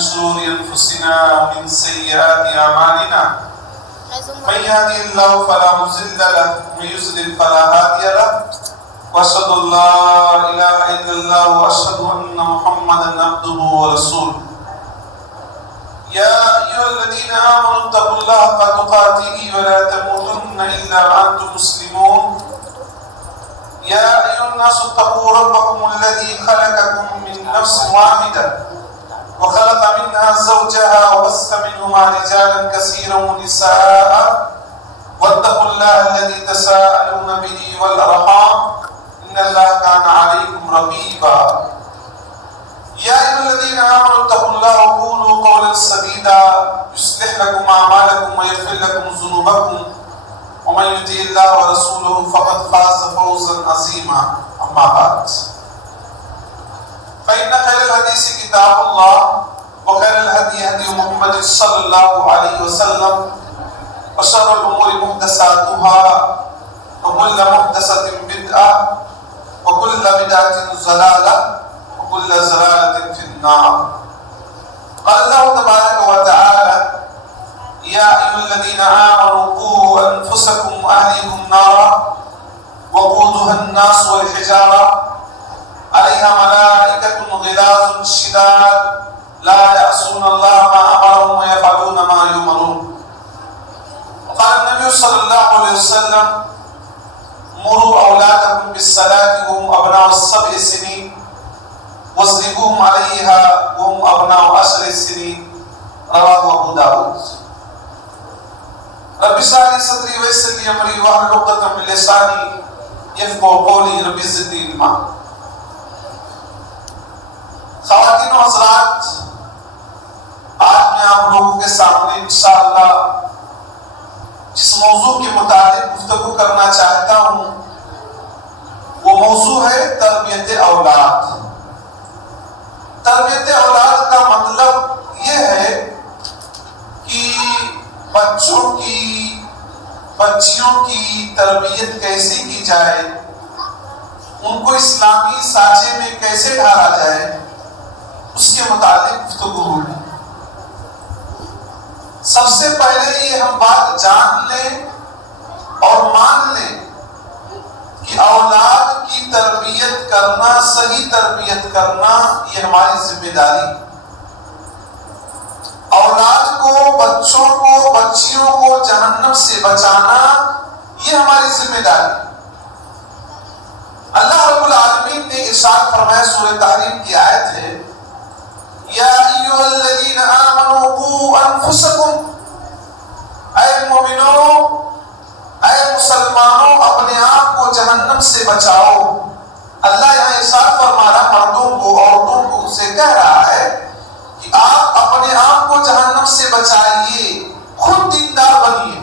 شرور أنفسنا ومن سيئات أعمالنا من يهده الله فلا مضل له ومن يضلل فلا هادي له وأشهد أن لا إله إلا الله وأشهد أن محمدا عبده ورسوله يا أيها الذين آمنوا اتقوا الله حق تقاته ولا تموتن إلا وأنتم مسلمون يا أيها الناس اتقوا ربكم الذي خلقكم من نفس واحدة وخلق منها زوجها وبث منهما رجالا كثيرا ونساء واتقوا الله الذي تساءلون به والأرحام إن الله كان عليكم رقيبا يا أيها الذين آمنوا اتقوا الله وقولوا قولا سديدا يصلح لكم أعمالكم ويغفر لكم ذنوبكم ومن يطع الله ورسوله فقد فاز فوزا عظيما أما بعد فإن خير الحديث كتاب الله وخير الهدي هدي محمد صلى الله عليه وسلم وشر الأمور محدثاتها وكل محدثة بدعة وكل بدعة ضلالة وكل ضلالة في النار. قال الله تبارك وتعالى يا أيها الذين آمنوا قوا أنفسكم وأهليكم نارا وقودها الناس والحجارة عليها ملائكة غلاظ شداد لا يعصون الله ما أمرهم ويفعلون ما يؤمرون. وقال النبي صلى الله عليه وسلم مروا أولادكم بالصلاة وهم أبناء 7 سنين واضربوهم عليها وهم أبناء 10 سنين رواه أبو داود. رب اشرح لي صدري ويسر لي أمري واحلل عقدة من لساني يفقهوا قولي رب زدني علما. خواتین و حضرات، آج میں آپ لوگوں کے سامنے انشاءاللہ جس موضوع کے متعلق گفتگو کرنا چاہتا ہوں وہ موضوع ہے تربیت اولاد. تربیت اولاد کا مطلب یہ ہے کہ بچیوں کی تربیت کیسے کی جائے، ان کو اسلامی سانچے میں کیسے ڈھالا جائے، اس کے متعلق گفتگو ہوگی. سب سے پہلے یہ ہم بات جان لیں اور مان لیں کہ اولاد کی تربیت کرنا، صحیح تربیت کرنا، یہ ہماری ذمہ داری. اولاد کو، بچوں کو، بچیوں کو جہنم سے بچانا یہ ہماری ذمہ داری. اللہ رب العالمین نے ارشاد فرمایا، سورہ تحریم کی آیت ہے، یا ایھا الذین آمنوا قوا انفسکم، اے مومنوں، اے مسلمانوں، اپنے آپ کو جہنم سے بچاؤ. اللہ یہاں ارشاد فرما رہا مردوں کو، عورتوں کو سے کہہ رہا ہے کہ آپ اپنے آپ کو جہنم سے بچائیے، خود دیندار بنیے،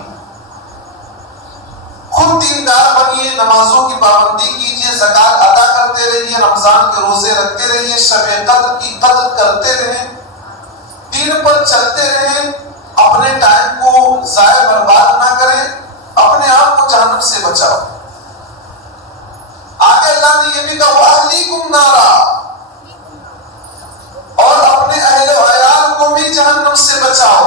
خود دیندار بنیے، نمازوں کی پابندی کیجیے، زکات ادا کرتے رہیے، رمضان کے روزے رکھتے رہیے، شب قدر کی قدر کرتے رہیں، دین پر چلتے رہیں، اپنے ٹائم کو ضائع برباد نہ کریں، اپنے آپ کو جہنم سے بچاؤ. آگے اللہ نے یہ بھی کہا وَأَهْلِيكُمْ نَارًا، اور اپنے اہل و عیال کو بھی جہنم سے بچاؤ.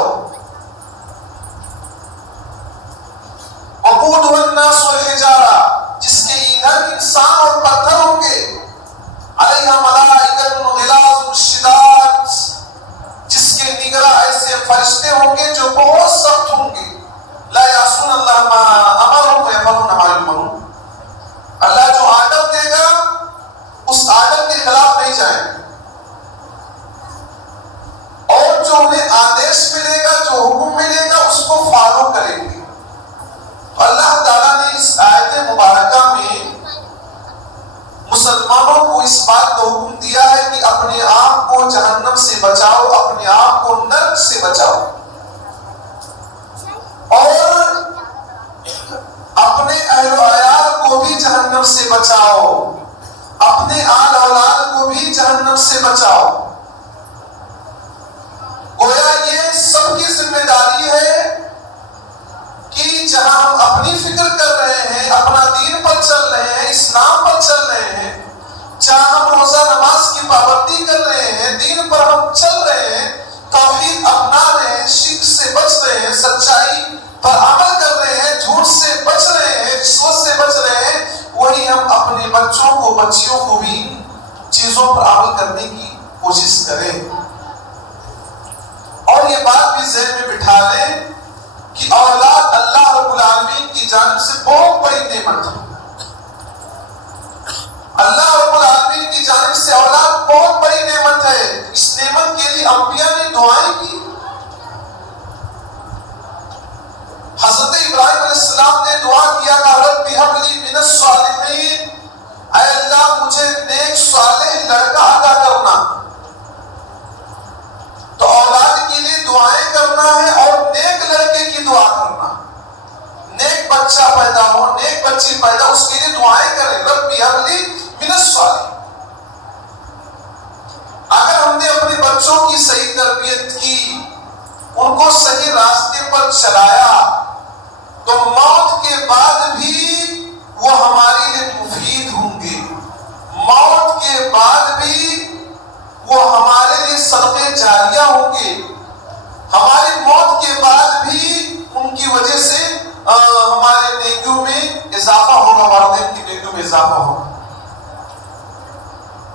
وَقُودُهَا النَّاسُ وَالْحِجَارَةُ، جس کے ایندھن انسان اور پتھر ہوں گے. عَلَيْهَا مَلَائِكَةٌ غِلَاظٌ شِدَادٌ، جس کے نگراں ایسے فرشتے ہوں گے جو بہت سخت ہوں گے. لَا يَعْصُونَ اللَّهَ مَا أَمَرَهُمْ وَيَفْعَلُونَ مَا يُؤْمَرُونَ، اللہ جو آرڈر دے گا اس آرڈر کے خلاف نہیں جائیں گے، اور جو انہیں آدیش ملے گا، جو حکم ملے گا، اس کو فالو کریں گے. اللہ تعالیٰ نے اس آیت مبارکہ میں مسلمانوں کو اس بات کا حکم دیا ہے کہ اپنے آپ کو جہنم سے بچاؤ، اپنے آپ کو نرک سے بچاؤ، اور اپنے اہل و عیال کو بھی جہنم سے بچاؤ، اپنے آل اولاد کو بھی جہنم سے بچاؤ. گویا یہ سب کی ذمہ داری ہے کہ جہاں ہم اپنی فکر کر رہے ہیں، اپنا دین پر چل رہے ہیں، اسلام پر چل رہے ہیں، جہاں ہم روزہ نماز کی پابندی کر رہے ہیں، دین پر ہم چل رہے ہیں، توحید اپنا رہے ہیں، شرک سے بچ رہے ہیں، سچائی پر عمل کر رہے ہیں، جھوٹ سے بچ رہے ہیں، رشوت سے بچ رہے ہیں، وہی ہم اپنے بچوں کو، بچیوں کو بھی چیزوں پر عمل کرنے کی کوشش کریں۔ اور یہ بات بھی ذہن میں بٹھا لیں کہ اولاد اللہ رب العالمین کی جانب سے بہت بڑی نعمت ہے۔ اللہ رب العالمین کی جانب سے اولاد بہت بڑی نعمت ہے۔ اس نعمت کے لیے انبیاء نے دعائیں کی۔ حضرت ابراہیم علیہ السلام نے دعا کیا کہ رب ہب لی من الصالحین، اے اللہ مجھے نیک صالح لڑکا عطا کرنا۔ تو اولاد کے لیے دعائیں کرنا ہے اور نیک لڑکے کی دعا کرنا، نیک بچہ پیدا ہو، نیک بچی پیدا، اس کے لیے دعائیں کریں، رب ہب لی من الصالحین۔ اگر ہم نے اپنے بچوں کی صحیح تربیت کی، ان کو صحیح راستے پر چلایا، تو موت کے بعد بھی وہ ہمارے لیے مفید ہوں گے، موت کے بعد بھی وہ ہمارے لیے صدقے جاریہ ہوں گے، ہماری موت کے بعد بھی ان کی وجہ سے ہمارے نیکیوں میں اضافہ ہوگا، والدین کی نیکیوں میں اضافہ ہوگا۔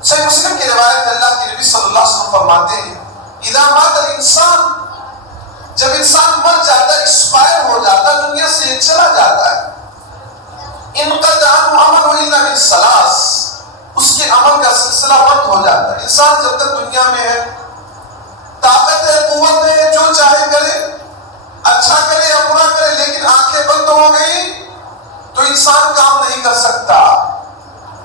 صحیح مسلم کی روایت اللہ کے نبی صلی اللہ علیہ وسلم فرماتے ہیں اذا مات الانسان، جب انسان مر جاتا ہے، ایکسپائر ہو جاتا ہے، دنیا سے چلا جاتا ہے، انقطع عنہ عمله الا من ثلاث، اس کے عمل کا سلسلہ بند ہو جاتا ہے۔ انسان جب تک دنیا میں ہے، طاقت ہے، قوت ہے، جو چاہے کرے، اچھا کرے یا برا کرے، لیکن آنکھیں بند ہو گئی تو انسان کام نہیں کر سکتا۔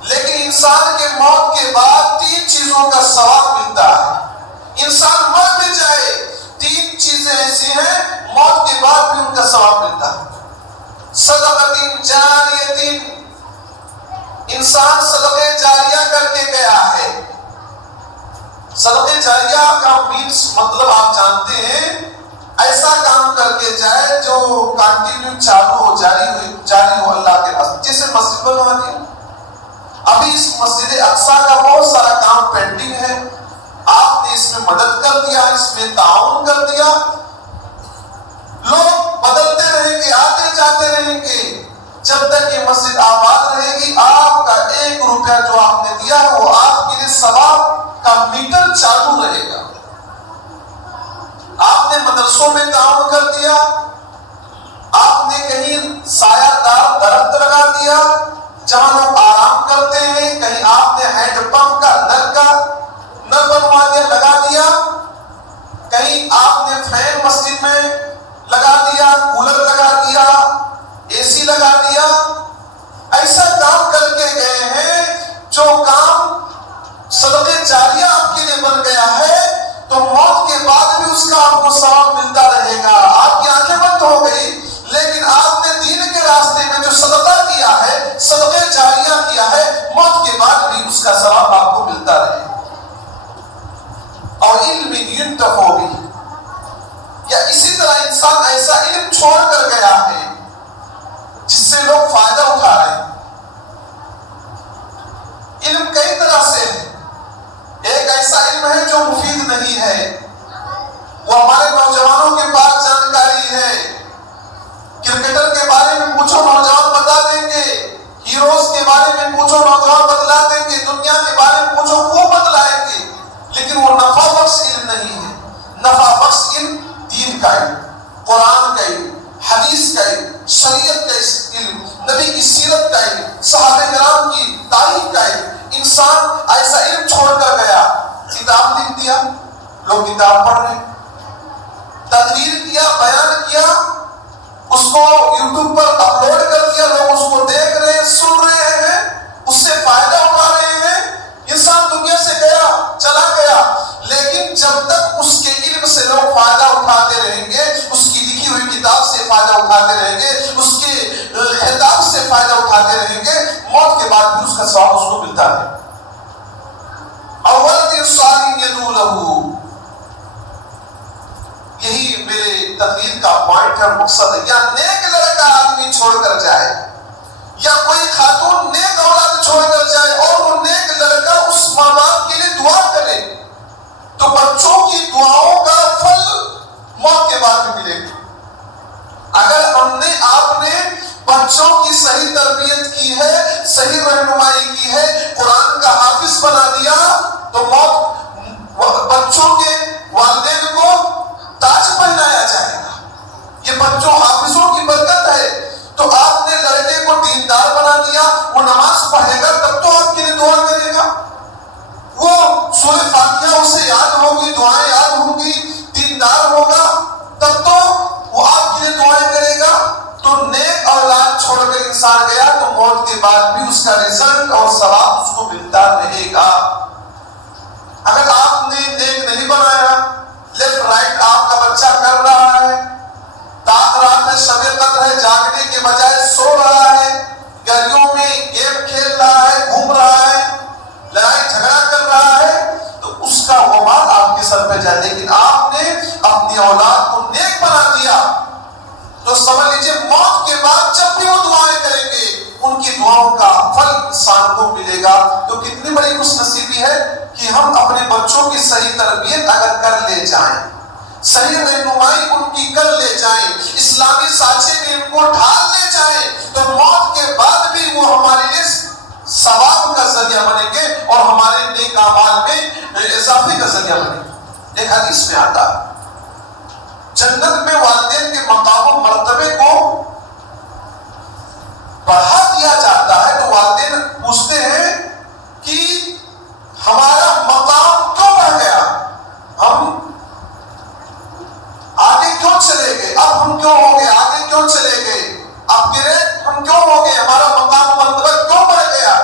لیکن انسان کے موت کے بعد تین چیزوں کا ثواب ملتا ہے۔ انسان مر بھی جائے، تین چیزیں ایسی ہیں موت کے بعد بھی ان کا ثواب ملتا ہے۔ صدقۃ جاریۃ، انسان صدقہ جاریہ کر کے گیا ہے۔ صدقہ جاریہ کا مینس مطلب آپ جانتے ہیں، ایسا کام کر کے جائے جو کنٹینیو چالو ہو، جاری ہو اللہ کے راستے، جیسے مسجد بنوا دی۔ ابھی اس مسجد اقصیٰ کا بہت سارا کام پینڈنگ ہے، آپ نے اس میں مدد کر دیا، اس میں تعاون کر دیا، لوگ بدلتے رہیں گے، آتے جاتے رہیں گے، جب تک یہ مسجد آباد رہے گی آپ کا 1 روپیہ جو آپ نے دیا ہے وہ آپ کے لیے ثواب کا میٹر چالو رہے گا۔ آپ نے مدرسوں میں تعاون کر دیا، آپ نے کہیں سایہ دار درخت لگا دیا جہاں لوگ آرام کرتے ہیں، کہیں آپ نے ہینڈ پمپ کا نل بنوا دیا، لگا دیا، کہیں آپ نے فین مسجد میں لگا دیا، کولر لگا دیا، اے سی لگا دیا، ایسا کام کر کے گئے ہیں جو کام صدقہ جاریہ آپ کے لیے بن گیا ہے، تو موت کے بعد بھی اس کا آپ کو ثواب ملتا رہے گا۔ آپ کی آنکھیں بند ہو گئی، لیکن آپ نے دین کے راستے میں جو صدقہ کیا ہے، صدقہ جاریہ کیا ہے، موت کے بعد بھی اس کا ثواب آپ کو ملتا رہے گا۔ اور علم ينتفع به، یا اسی طرح انسان ایسا علم چھوڑ کر گیا ہے جس سے لوگ فائدہ اٹھا رہے ہیں۔ علم کئی طرح سے ہے، ایک ایسا علم ہے جو مفید نہیں ہے، وہ ہمارے نوجوانوں کے پاس جانکاری ہے، کرکٹر کے بارے میں پوچھو نوجوان بتا دیں گے، ہیروز کے بارے میں پوچھو نوجوان بتلا دیں گے، دنیا کے بارے میں پوچھو وہ بتلائیں گے، لیکن وہ نفع بخش علم نہیں ہے۔ نفع بخش علم دین کا علم، قرآن کا علم، حدیث کا علم، شریعت کا علم، نبی کی سیرت کا علم، صحابہ کرام کی تاریخ کا علم۔ انسان ایسا علم چھوڑ کر گیا، کتاب لکھ دیا، لوگ کتاب پڑھ رہے، تقریر کیا، بیان کیا، اس کو یوٹیوب پر اپلوڈ کر دیا، لوگ اس کو دیکھ رہے ہیں، سن رہے ہیں، اس سے فائدہ اٹھا رہے ہیں۔ انسان دنیا سے گیا، چلا گیا، لیکن جب تک اس کے علم سے لوگ فائدہ اٹھاتے رہیں گے، اس کی لکھی ہوئی کتاب سے فائدہ اٹھاتے رہیں گے، اس کے خطاب سے فائدہ اٹھاتے رہیں گے، موت کے بعد بھی اس کا ثواب اس کو ملتا ہے۔ اولد صالح یدعو لہ، یہی میرے تقریر کا پوائنٹ ہے، مقصد ہے۔ یا نیک لڑکا آدمی چھوڑ کر جائے، یا کوئی خاتون نیک اولاد چھوڑ کر جائے اور وہ نیک لڑکا اس ماں باپ کے لیے دعا کرے، تو بچوں کی دعاؤں کا موت کے بعد بھی ملے گی۔ اگر ہم نے آپ نے بچوں کی صحیح تربیت کی ہے، صحیح رہنمائی کی ہے، قرآن کا حافظ بنا دیا، تو بچوں کے والدین کو تاج پہنایا جائے گا۔ یہ بچوں حافظوں کی برکت ہے۔ تو آپ نے لڑکے کو دیندار بنا دیا، وہ نماز پڑھے گا تب تو آپ کے لیے دعا کرے گا، وہ سورہ فاتحہ اسے یاد ہوگی، دعائیں یاد ہوں گی، دیندار ہوگا تب تو وہ آپ کے لیے دعائیں کرے گا۔ تو نیک اولاد چھوڑ کر انسان گیا تو موت کے بعد بھی اس کا رزلٹ اور ثواب اس کو ملتا رہے گا۔ اگر آپ نے نیک نہیں بنایا، لیفٹ رائٹ آپ کا بچہ کر رہا ہے، رات میں شب قدر ہے، جاگنے کے بجائے سو رہا ہے، گلیوں میں گیم کھیل رہا ہے، گھوم رہا ہے، لڑائی جھگڑا کر رہا ہے، تو اس کا وبال آپ کے سر پہ جائے۔ لیکن آپ نے اپنی اولاد کو نیک بنا دیا تو سمجھ لیجیے موت کے بعد جب بھی وہ دعائیں کریں گے ان کی دعاؤں کا پھل انسان کو ملے گا۔ تو کتنی بڑی خوش نصیبی ہے کہ ہم اپنے بچوں کی صحیح تربیت اگر کر لے جائیں، صحیح رہنمائی ان کی کر لے جائیں، اسلامی سانچے میں ان کو ڈھال لے جائیں، تو موت کے بعد بھی وہ ہمارے لیے ثواب کا ذریعہ بنیں گے اور ہمارے نیک اعمال میں اضافے کا ذریعہ بنیں گے۔ ایک حدیث میں آتا ہے جنت میں والدین کے مقام و مرتبے کو بڑھا دیا جاتا ہے، تو والدین پوچھتے ہیں کہ ہمارا مقام کیوں بڑھ گیا، ہم آگے کیوں چلے گئے، اب ہم کیوں ہو گئے آگے کیوں چلے گئے، اب گریڈ ہم کیوں ہو گئے، ہمارا مقام مرتبہ کیوں بڑھ گیا؟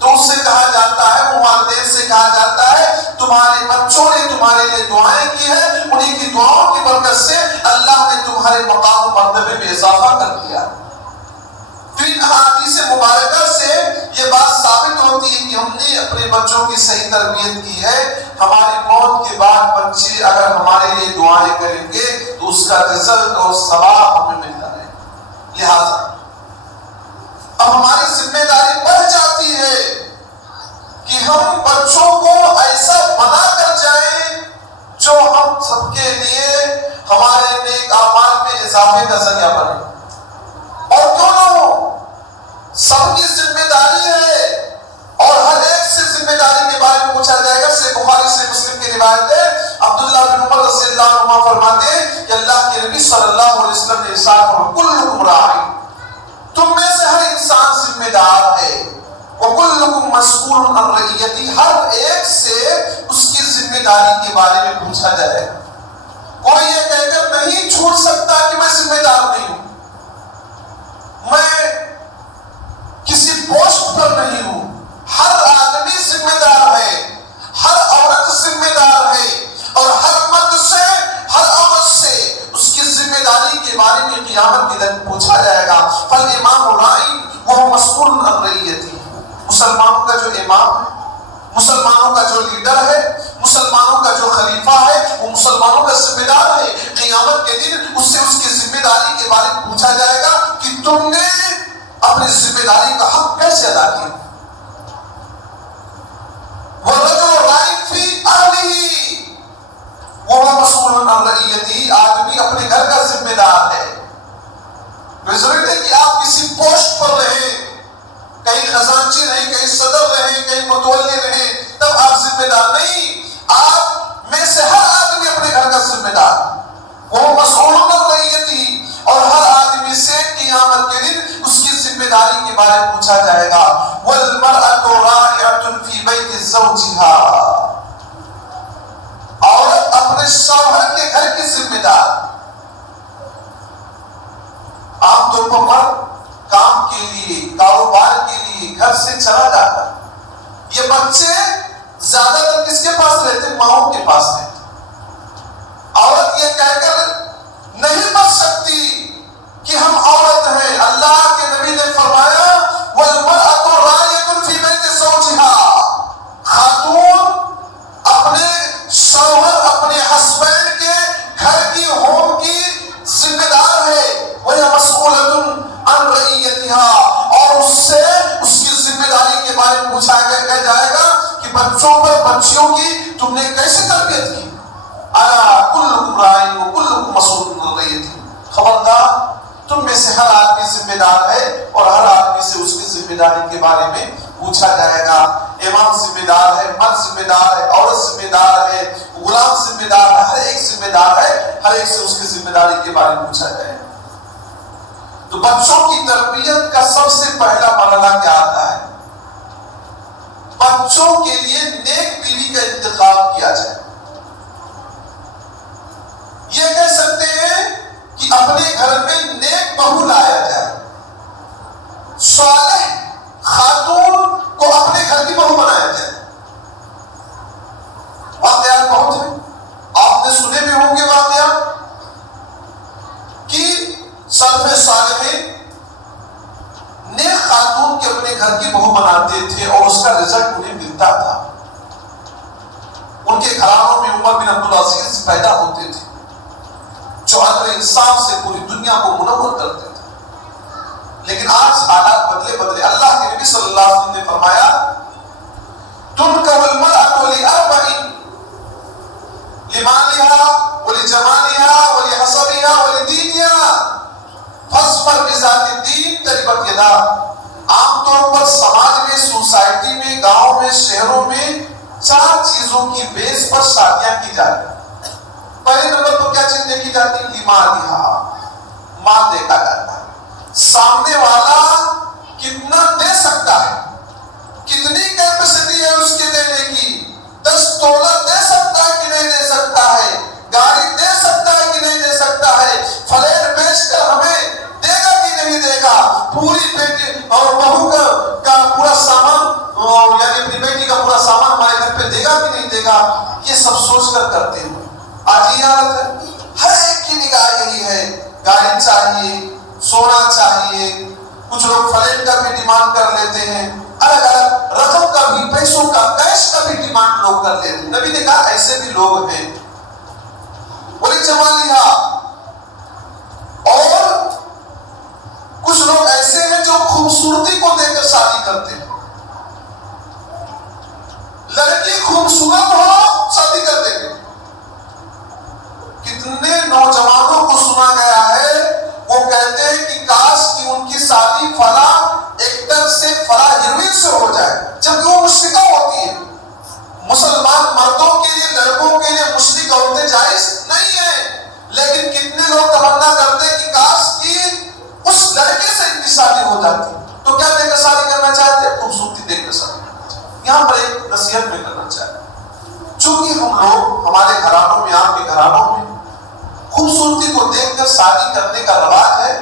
تو اس سے کہا جاتا ہے، وہ والدین سے کہا جاتا ہے تمہارے بچوں نے تمہارے لیے دعائیں کی ہے، انہیں کی دعاؤں کی برکت سے اللہ نے تمہارے مقام و مرتبے میں اضافہ کر دیا۔ تو ان احادیث مبارکہ سے یہ بات ثابت ہوتی ہے کہ ہم نے اپنے بچوں کی صحیح تربیت کی ہے، ہماری موت کے بعد بچے اگر ہمارے لیے دعائیں کریں گے تو اس کا رزلٹ اور ثواب ہمیں ملتا ہے۔ لہذا اب ہماری ذمہ داری بڑھ جاتی ہے کہ ہم بچوں کو ایسا بنا کر جائیں جو ہم سب کے لیے ہمارے نیک اعمال میں اضافے کا ذریعہ بنے۔ اور کیوں نہ ہو، سب کی ذمہ داری ہے اور ہر ایک سے ذمہ داری کے بارے میں پوچھا جائے گا۔ سے بخاری سے مسلم کی روایت ہے، عبداللہ بن عمر رضی اللہ عنہ فرماتے ہیں کہ اللہ کے نبی صلی اللہ علیہ وسلم نے ارشاد فرمایا کلکم راع، تم میں سے ہر انسان ذمہ دار ہے، وکلکم مسئول عن رعیتی، ہر ایک سے اس کی ذمہ داری کے بارے میں پوچھا جائے گا۔ کوئی یہ کہہ کر نہیں چھوڑ سکتا کہ میں ذمہ دار نہیں ہوں، میں کسی پوسٹ پر نہیں ہوں۔ ہر آدمی ذمہ دار ہے، ہر عورت ذمہ دار ہے، اور ہر مرد سے ہر عورت سے اس کی ذمہ داری کے بارے میں قیامت کے دن پوچھا جائے گا۔ فالامام راعی وہ مسئول عن رعیتی، مسلمانوں کا جو امام ہے، مسلمانوں کا جو لیڈر ہے، مسلمانوں کا جو خلیفہ ہے، وہ مسلمانوں کا ذمہ دار ہے۔ قیامت کے دن اس سے اس کی ذمہ داری کے بارے میں پوچھا جائے گا کہ تم نے اپنی ذمہ داری کا حق کیسے ادا کیا۔ وَالرَّجُلُ رَاعٍ فِي أَهْلِهِ وَهُوَ مَسْئُولٌ عَنْ رَعِيَّتِهِ، آدمی اپنے گھر کا ذمہ دار ہے۔ ضروری ہے کہ آپ کسی پوسٹ پر رہیں، کہیں خزانچی رہیں، کہیں صدر رہیں، کہیں متولی رہیں، تب آپ ذمہ دار نہیں۔ آپ میں سے ہر آدمی اپنے گھر کا ذمہ دار، وہ مسئول عن رعیتہ، اور ہر آدمی سے قیامت کے دن اس کی ذمہ داری کے بارے میں پوچھا جائے گا۔ والمرأة راعية في بيت زوجها، عورت اپنے شوہر کے گھر کی ذمہ دار۔ عام طور پر کام کے لیے، کاروبار کے لیے گھر سے چلا جاتا ہے، یہ بچے زیادہ تر کس کے پاس رہتے؟ ماؤں کے پاس رہتے۔ عورت یہ کہہ کر نہیں بچ سکتی کہ ہم عورت ہیں۔ اللہ کے نبی نے فرمایا وَالْمَرْأَةُ رَاعِيَةٌ فِي بَيْتِ زَوْجِهَا، خاتون اپنے شوہر، اپنے ہسبینڈ کے گھر کی، ہوم کی ذمہ دار ہے۔ وَهِيَ مَسْئُولَةٌ عَنْ رَعِيَّتِهَا، اور اس سے اس کی ذمہ داری کے بارے میں پوچھا جائے گا کہ بچوں پر، بچیوں کی تم نے کیسے تربیت کی، الا کلکم راع وکلکم مسئول عن رعیتہ، خبردار تم میں سے ہر آدمی ذمہ دار ہے اور ہر آدمی سے اس کی ذمہ داری کے بارے میں پوچھا جائے گا۔ امام ذمہ دار ہے، مرد ذمہ دار ہے، عورت ذمہ دار ہے، غلام ذمہ دار ہے، ہر ایک ذمہ دار ہے، ہر ایک سے اس کی ذمہ داری کے بارے میں پوچھا جائے گا۔ تو بچوں کی تربیت کا سب سے پہلا مرحلہ کیا آتا ہے؟ بچوں کے لیے نیک بیوی کا انتخاب کیا جائے۔ یہ کہہ سکتے ہیں کہ اپنے گھر میں نیک بہو لایا جائے، صالح خاتون کو اپنے گھر کی بہو بنایا جائے۔ واقعات بہت ہیں، آپ نے سنے بھی ہوں گے واقعات کہ سلف صالحین نیک خاتون کے اپنے گھر کی بہو بناتے تھے اور اس کا رزلٹ انہیں ملتا تھا۔ ان کے گھرانوں میں عمر بن عبدالعزیز پیدا ہوتے تھے جو عدل انصاف سے پوری دنیا کو منور کرتے تھے۔ لیکن آج حالات بدلے۔ اللہ کے نبی صلی اللہ علیہ وسلم نے فرمایا تنکح المرأة لأربع، لمالها ولجمالها ولحسبها ولدينها فاظفر بذات الدين تربت يداك۔ عام طور پر سماج میں، سوسائٹی میں، گاؤں میں، شہروں میں 4 چیزوں کی بیس پر شادیاں کی جاتی ہیں۔ پہلے نمبر پر کیا چیز دیکھی جاتی ہے؟ لمالها، مال دیکھا جاتا ہے، سامنے والا کتنا دے سکتا ہے، کتنی کیپیسٹی ہے اس کے دینے کی، 10 تولہ دے سکتا ہے کہ نہیں دے سکتا ہے، گاڑی دے سکتا ہے کہ نہیں دے سکتا ہے، فلیٹ بیچ کر ہمیں دے گا کہ نہیں دے گا، پوری بیٹی اور بہو کا پورا سامان یعنی اپنی بیٹی کا پورا سامان ہمارے گھر پہ دے گا کہ نہیں دے گا، یہ سب سوچ کر کرتے ہیں۔ آج یہ حالت ہے، ہر ایک کی نگاہ یہی ہے، گاڑی چاہیے، سونا چاہیے، کچھ لوگ فلیٹ کا بھی ڈیمانڈ کر لیتے ہیں، الگ الگ رقم کا بھی، پیسوں کا، کیش کا بھی ڈیمانڈ لوگ کر لیتے ہیں۔ نبی نے کہا ایسے بھی لوگ ہیں۔ وَلِجَمَالِهَا، اور کچھ لوگ ایسے ہیں جو خوبصورتی کو دیکھ کر شادی کرتے ہیں، لڑکی خوبصورت ہو شادی کر دیں گے۔ کتنے نوجوانوں کو سنا گیا ہے وہ کہتے ہیں کہ کاش کہ ان کی شادی فلاں ایکٹر سے، فلاں ہیروئن سے ہو جائے، جبکہ وہ مشرکہ ہوتی ہے۔ مسلمان مردوں کے لیے، لڑکوں کے لیے مشرک عورتیں جائز نہیں ہیں، لیکن کتنے لوگ تمنا کرتے ہیں کہ کاش کہ اس لڑکے سے ان کی شادی ہو جاتی۔ تو کیا دیکھ کر شادی کرنا چاہتے ہیں؟ خوبصورتی دیکھ کر شادی کرنا چاہتے ہیں۔ یہاں پر ایک نصیحت میں کرنا چاہتے ہیں، چونکہ ہم لوگ ہمارے گھرانوں میں، آپ کے گھرانوں میں خوبصورتی کو دیکھ کر شادی کرنے کا رواج ہے،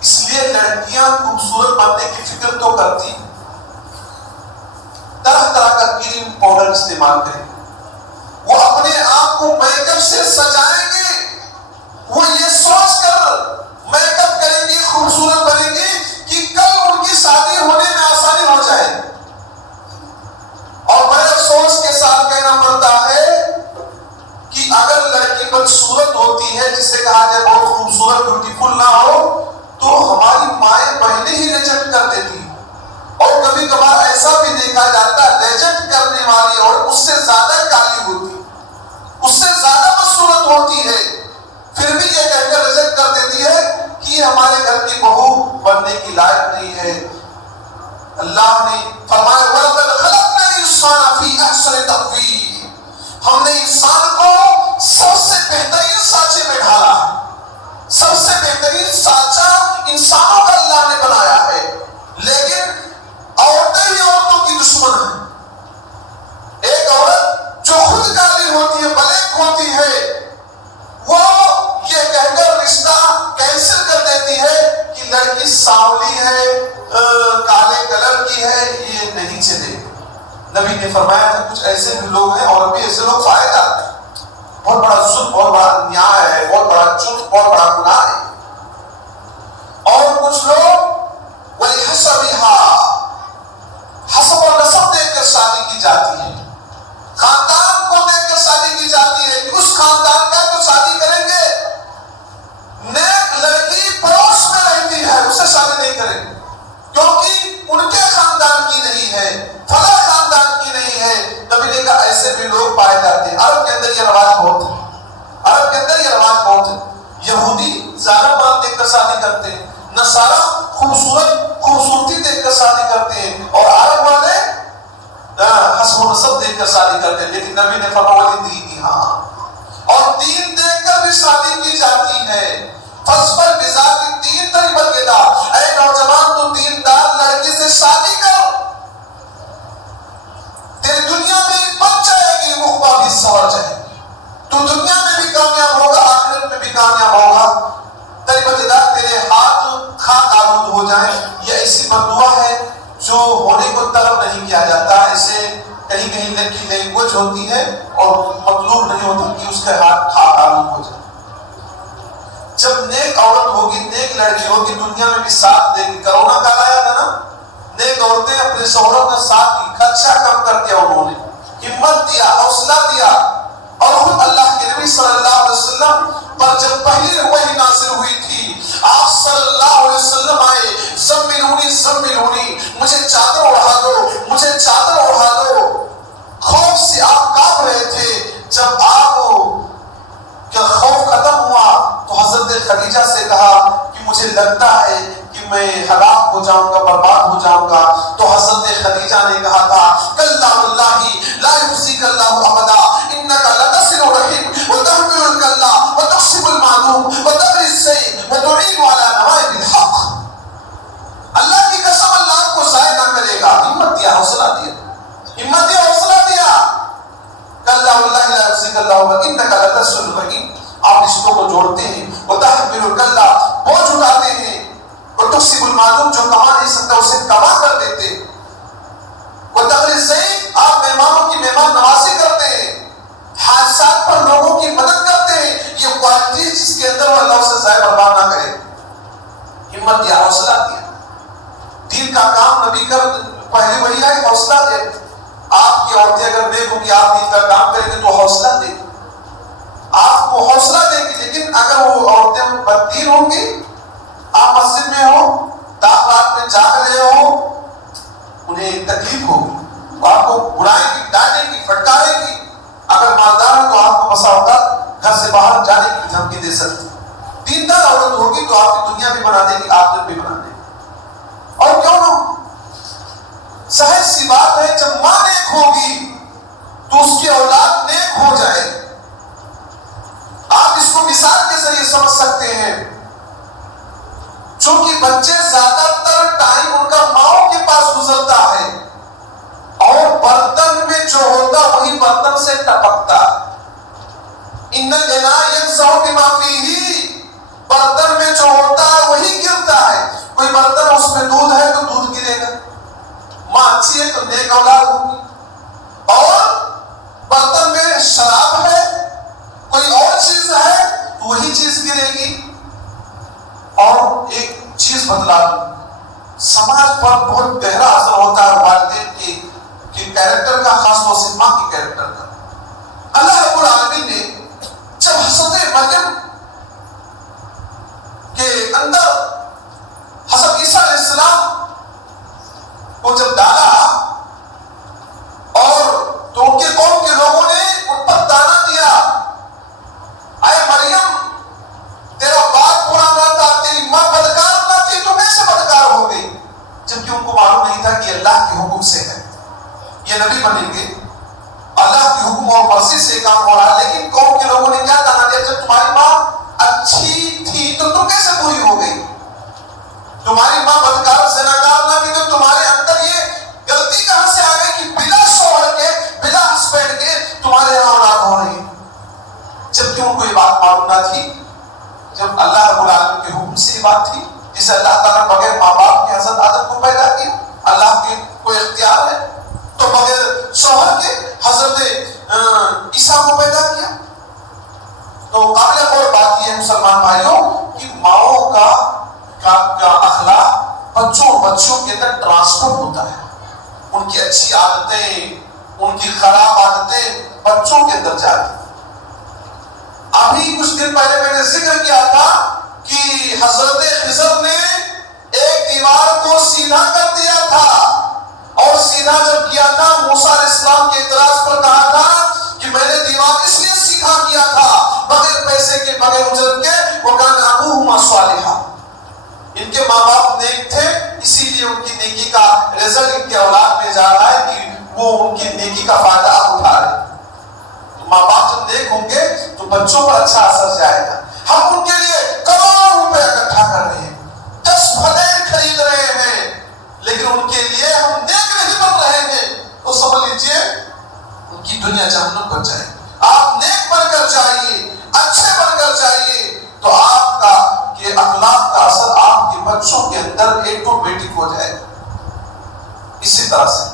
اس لیے لڑکیاں خوبصورت بننے کی فکر تو کرتی، طرح طرح کا کریم پاؤڈر استعمال کریں، وہ اپنے آپ کو میک اپ سے سجائیں گے، وہ یہ سوچ کر میک اپ کریں گی، خوبصورت بنیں گی کہ کل ان کی شادی ہونے میں آسانی ہو جائے۔ اور بڑے افسوس کے ساتھ کہنا پڑتا ہے کہ اگر لڑکی بدصورت ہوتی ہے، جسے کہا جائے بہت خوبصورت، بیوٹیفل نہ ہو، تو ہماری مائیں بہنیں ہی ریجیکٹ کر دیتی ہیں۔ اور کبھی کبھار ایسا بھی دیکھا جاتا ہے ریجیکٹ کرنے والی اور اس سے زیادہ کالی ہوتی، اس سے زیادہ بدصورت ہوتی ہے، پھر بھی یہ کہہ کر ریجیکٹ کر دیتی ہے کہ یہ ہمارے گھر کی بہو بننے کی لائق نہیں ہے۔ اللہ نے فرمایا وَلَقَدْ خَلَقْنَا الْإِنسَانَ فِي أَحْسَنِ تَقْوِيمٍ، ہم نے انسان کو سب سے بہترین سانچے میں ڈھالا ہے، سب سے بہترین سانچہ انسانوں کا اللہ نے بنایا ہے، لیکن عورتیں ہی عورتوں کی دشمن ہیں۔ ایک عورت جو خود کالی ہوتی ہے، بلیک ہوتی ہے، وہ یہ کہہ کر رشتہ کینسل کر دیتی ہے کہ لڑکی سانولی ہے، کالے کلر کی ہے، یہ نہیں چلے۔ نبی نے فرمایا تھا کچھ ایسے بھی لوگ ہیں، اور ابھی ایسے لوگ پائے جاتے ہیں، بہت بڑا ظلم، بہت بڑا انیائے ہے، بہت بڑا جرم، بہت بڑا گناہ ہے۔ اور کچھ لوگ وَلِحَسَبِهَا، حسب اور نسب دیکھ کر شادی کی جاتی ہے، خاندان کو دیکھ کر شادی کی جاتی ہے کہ اس خاندان کا تو شادی کریں گے، نیک لڑکی پڑوس میں رہتی ہے اسے شادی نہیں کریں گے کیونکہ ان کے خاندان کی نہیں ہے، فلاں خاندان کی نہیں ہے۔ نبی نے کہا ایسے بھی لوگ پائے جاتے ہیں، عرب کے اندر یہ رواج بہت ہے۔ عرب کے اندر یہ رواج بہت ہے. یہودی زیادہ مال دیکھ کر شادی کرتے ہیں, نصارہ خوبصورتی دیکھ کر شادی کرتے ہیں, اور عرب والے حسب و نسب دیکھ کر شادی کرتے ہیں. لیکن نبی نے فرمایا دین, ہاں, اور دین دیکھ کر بھی شادی کی جاتی ہے. فَاصْبِرْ بِذَاتِ الدِّينِ تَرِبَتْ يَدَاكَ, اے نوجوان تو دیندار لڑکی سے شادی کر, تیری دنیا میں بچ جائے گی, عقبہ بھی سنور جائے گی, تو دنیا میں بھی کامیاب ہوگا, آخرت میں بھی کامیاب ہوگا. تربت یداک, تیرے ہاتھ خاک آلود ہو جائیں. یہ ایسی بددعا ہے جو ہونے کو طلب نہیں کیا جاتا. اسے کہیں کہیں کی لینگویج ہوتی ہے اور مطلوب نہیں ہوتا کہ اس کے ہاتھ خاک آلود ہو جائے. جب نیک عورت ہوگی, نیک لڑکی ہوگی, دنیا میں بھی ساتھ دے گی. کرونا کا آیا تھا نا, نیک عورتیں اپنے شوہروں کا ساتھ دی, خرچہ کم کر دیا, انہوں نے ہمت دیا, حوصلہ دیا. اور خود اللہ کے نبی صلی اللہ علیہ وسلم پر جب پہلی وحی نازل ہوئی تھی, آپ صلی اللہ علیہ وسلم آئے, زملونی, مجھے چادر اڑا دو, مجھے چادر اڑا دو. خوف سے آپ کانپ رہے تھے. جب آپ کا خوف ختم ہوا تو حضرت خدیجہ سے کہا کہ مجھے لگتا ہے کہ میں ہلاک ہو جاؤں گا, برباد ہو جاؤں گا. تو حضرت خدیجہ نے کہا تھا, کلا واللہ لا یخزیک اللہ ابدا, انک لتصل الرحم وتحمل الکلا وتقسم المعلوم وتقری السیف وتعین علی نوائب الحق. اللہ کی قسم, اللہ آپ کو ضائع نہ کرے گا. ہمت دیا, حوصلہ دیا, ہمت دیا, حوصلہ دیا. کلا واللہ لا یخزیک اللہ ابدا انک لتصل الرحم, آپ رشتوں کو جوڑتے ہیں. وتحمل الکلا, بوجھ اٹھاتے ہیں. وتقسم المعلوم, جو کما نہیں سکتا اسے کما کر دیتے. وتقری السیف, آپ مہمانوں کی مہمان نوازی کرتے ہیں, حادثات پر لوگوں کی مدد کرتے ہیں. یہ کوالٹی جس کے اندر وہ اللہ سے ضائع برباد نہ کرے. ہمت دیا, حوصلہ دیا. دین کا کام نبی کر پہلے وہی آئی, حوصلہ دے. آپ کی عورتیں اگر نیک ہوں گی, آپ دین کا کام کریں گے تو حوصلہ دے گی, آپ کو حوصلہ دے گی. لیکن اگر وہ عورتیں بددین ہوں گی, آپ مسجد میں ہو, رات میں جاگ رہے ہو, انہیں تکلیف ہوگی, وہ آپ کو برائے گی, ڈانٹے گی, پھٹکارے گی. اگر مالدار ہے تو آپ کو بسا اوقات گھر سے باہر جانے کی دھمکی دے سکتی. دیندار عورت ہوگی تو آپ کی دنیا بھی بنا دے گی, آخرت بھی بنا دے گی. اور کیوں نہ, سہج سی بات ہے, جب ماں نیک ہوگی تو اس کی اولاد نیک ہو جائے. آپ اس کو مثال کے ذریعے سمجھ سکتے ہیں. چونکہ بچے زیادہ تر ٹائم ان کا ماؤں کے پاس گزرتا ہے, اور برتن میں جو ہوتا وہی برتن سے ٹپکتا. ان الاناء ينزع بما فيه, برتن میں جو ہوتا ہے وہی گرتا ہے. کوئی برتن اس میں دودھ ہے تو دودھ گرے گا, ماں اچھی ہے تو نیک اولاد ہوگی. اور برتن میں شراب ہے, کوئی اور چیز ہے تو وہی چیز گرے گی. اور ایک چیز بتلا دوں, سماج پر بہت گہرا اثر ہوتا ہے والدین کی کیریکٹر کا, خاص طور سے ماں کی کیریکٹر کا. اللہ رب العالمین نے جب حضرت مریم کے اندر حضرت عیسیٰ علیہ السلام کو جب ڈالا, اور تو ان کے قوم کے لوگوں نے ان پر تانا دیا, اے مریم تیرا باپ برا نہ تھا, تیری ماں بدکار نہ تھی, تو کیسے بدکار ہو گئی؟ جبکہ ان کو معلوم نہیں تھا کہ اللہ کے حکم سے ہے, یہ نبی بنیں گے, اللہ کے حکم اور مرضی سے کام ہو رہا ہے. لیکن قوم کے لوگوں نے کیا تانا دیا, جب تمہاری ماں اچھی تھی تو تم کیسے بری ہو گئی؟ تمہاری ماں بدکار زناکار نہ تھی تو تمہارے اندر یہ غلطی کہاں سے آ گئی کہ بلا شوہر کے, بلا ہسبینڈ کے تمہارے یہاں اولاد ہو رہی ہے؟ جبکہ ان کو یہ بات معلوم نہ تھی. جب اللہ رب العالمین کے حکم سے یہ بات تھی, جسے اللہ تعالیٰ بغیر ماں باپ کے حضرت آدم کو پیدا کیا, اللہ کے کوئی اختیار ہے, تو بغیر شوہر کے حضرت عیسیٰ کو پیدا کیا. تو قابل غور بات یہ ہے مسلمان بھائیوں کہ ماؤں کا اخلاق بچوں کے اندر ٹرانسفر ہوتا ہے. ان کی اچھی عادتیں, ان کی خراب عادتیں بچوں کے اندر جاتی. ابھی کچھ دن پہلے میں نے ذکر کیا تھا کہ حضرت خضر نے ایک دیوار کو سیدھا کر دیا تھا, اور سیدھا جب کیا تھا موسیٰ علیہ السلام کے اعتراض پر کہا تھا کہ میں نے دیوار اس لیے سیدھا کیا تھا, مگر پیسے کے بغیر اجرت کے، وَكَانَ أَبُوهُمَا صَالِحًا، ان کے ماں باپ نیک تھے، اسی لیے ان کی نیکی کا رزق ان کے اولاد میں جا رہا ہے کہ وہ ان کی نیکی کا فائدہ آپ اٹھا رہے ہیں۔ تو ماں باپ جب نیک ہوں گے تو بچوں پر اچھا اثر جائے گا۔ ہم ان کے لیے کروڑوں روپے اکٹھا کر رہے ہیں، 10 پھلیں خرید رہے ہیں، لیکن ان کے لیے ہم نیک نہیں بن رہے ہیں، تو سمجھ لیجیے ان کی دنیا جہنم بن جائے۔ آپ نیک بن کر جائیے، اچھے بن کر جائیے، تو آپ کا کہ اخلاق کا اثر آپ کے بچوں کے اندر آٹومیٹک ہو جائے گا۔ اسی طرح سے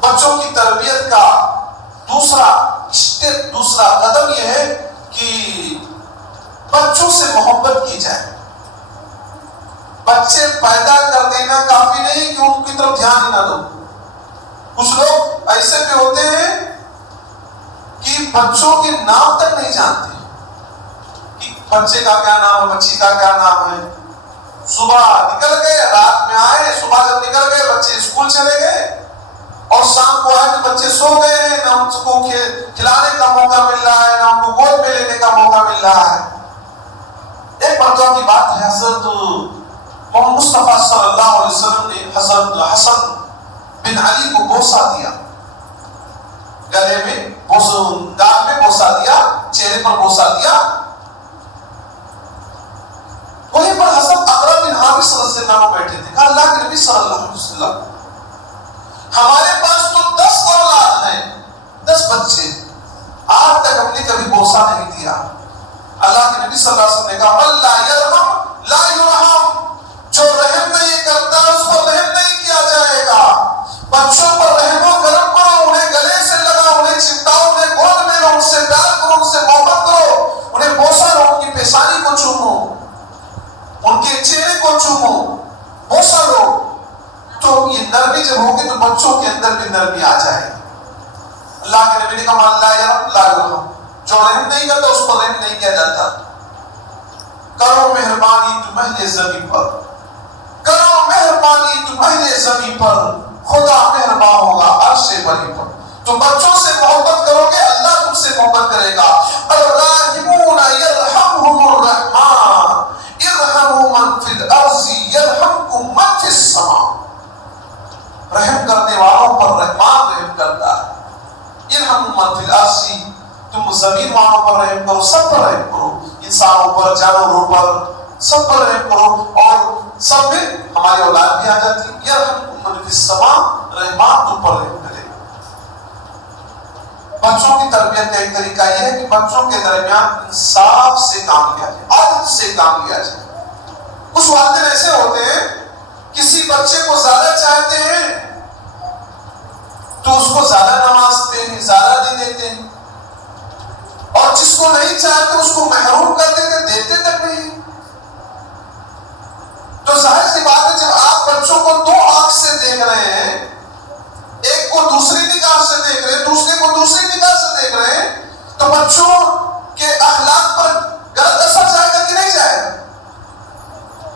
بچوں کی تربیت کا دوسرا اسٹیپ، دوسرا قدم یہ ہے کہ بچوں سے محبت کی جائے۔ بچے پیدا کر دینا کافی نہیں کہ ان کی طرف دھیان ہی نہ دو۔ کچھ لوگ ایسے بھی ہوتے ہیں کہ بچوں کے نام تک نہیں جانتے کہ بچے کا کیا نام ہے، بچی کا کیا نام ہے۔ صبح نکل گئے، رات میں آئے، صبح جب نکل گئے بچے اسکول چلے گئے، اور شام کو آئے تو بچے سو گئے ہیں، نہ ان کو کھلانے کا موقع مل رہا ہے، نہ ان کو گود میں لینے کا موقع مل رہا ہے۔ ایک مرتبہ کی بات ہے، حضرت محمد مصطفیٰ صلی اللہ علیہ وسلم نے حضرت حسن بن علی کو بوسہ دیا، گلے میں گال میں بوسہ دیا، چہرے پر بوسہ دیا۔ وہیں پر حضرت اقرا بن حابس رضی اللہ عنہ بیٹھے تھے، کہا اللہ کے نبی صلی اللہ علیہ وسلم ہمارے پاس تو 10 اولاد ہیں، 10 بچے، آج تک ہم نے کبھی بوسہ نہیں دیا۔ اللہ کے نبی صلی اللہ علیہ وسلم نے کہا من لا یرحم لا یرحم، جو رحم نہیں کرتا اس پر رحم نہیں کیا جائے گا۔ بچوں پر رحم و کرم کرو، انہیں گلے سے لگاؤ، انہیں چمٹاؤ، انہیں گود میں لو، ان سے پیار کرو، ان سے محبت کرو، انہیں بوسہ لو، ان کی پیشانی کو چومو، ان کے چہرے کو چومو، بوسہ لو، تو یہ نرمی جب ہوگی تو بچوں کے اندر بھی نرمی آ جائے گی۔ اللہ کے نبی نے کہا من لا یرحم لا یرحم، جو رحم نہیں کرتا اس پر رحم نہیں کیا جاتا۔ کرو مہربانی تم اہل زمین پر، کرو مہربانی تم اہل زمین پر، خدا مہربان ہوگا عرش بری پر۔ تو بچوں سے محبت کرو گے اللہ تم سے محبت کرے گا۔ الراحمون یرحمہم الرحمن ارحموا من فی الارض یرحمکم من فی السماء، رحم کرنے والوں پر رحمان رحم کرتا ہے۔ ارحموا من فی الارض، تم زمین والوں پر رحم کرو، سب پر رحم کرو، انسانوں پر، جانوروں پر، سب پر رحم کرو، اور سب میں ہماری اولاد بھی آ جاتی ہے۔ یرحمکم من فی السماء، رحمان تم پر رحم کرے گا۔ بچوں کی تربیت کا ایک طریقہ یہ ہے کہ بچوں کے درمیان انصاف سے کام لیا جائے، عدل سے کام لیا جائے۔ کچھ والدین ایسے ہوتے ہیں کسی بچے کو زیادہ چاہتے ہیں تو اس کو زیادہ نوازتے ہیں، زیادہ دے دیتے ہیں، اور جس کو نہیں چاہتے اس کو محروم کر دیتے، دیتے تک نہیں۔ تو ظاہر سی بات ہے جب آپ بچوں کو 2 آنکھ سے دیکھ رہے ہیں، ایک کو دوسری نگاہ سے دیکھ رہے ہیں، دوسرے کو دوسری نگاہ سے دیکھ رہے ہیں، تو بچوں کے اخلاق پر غلط اثر جائے گا کہ نہیں جائے گا؟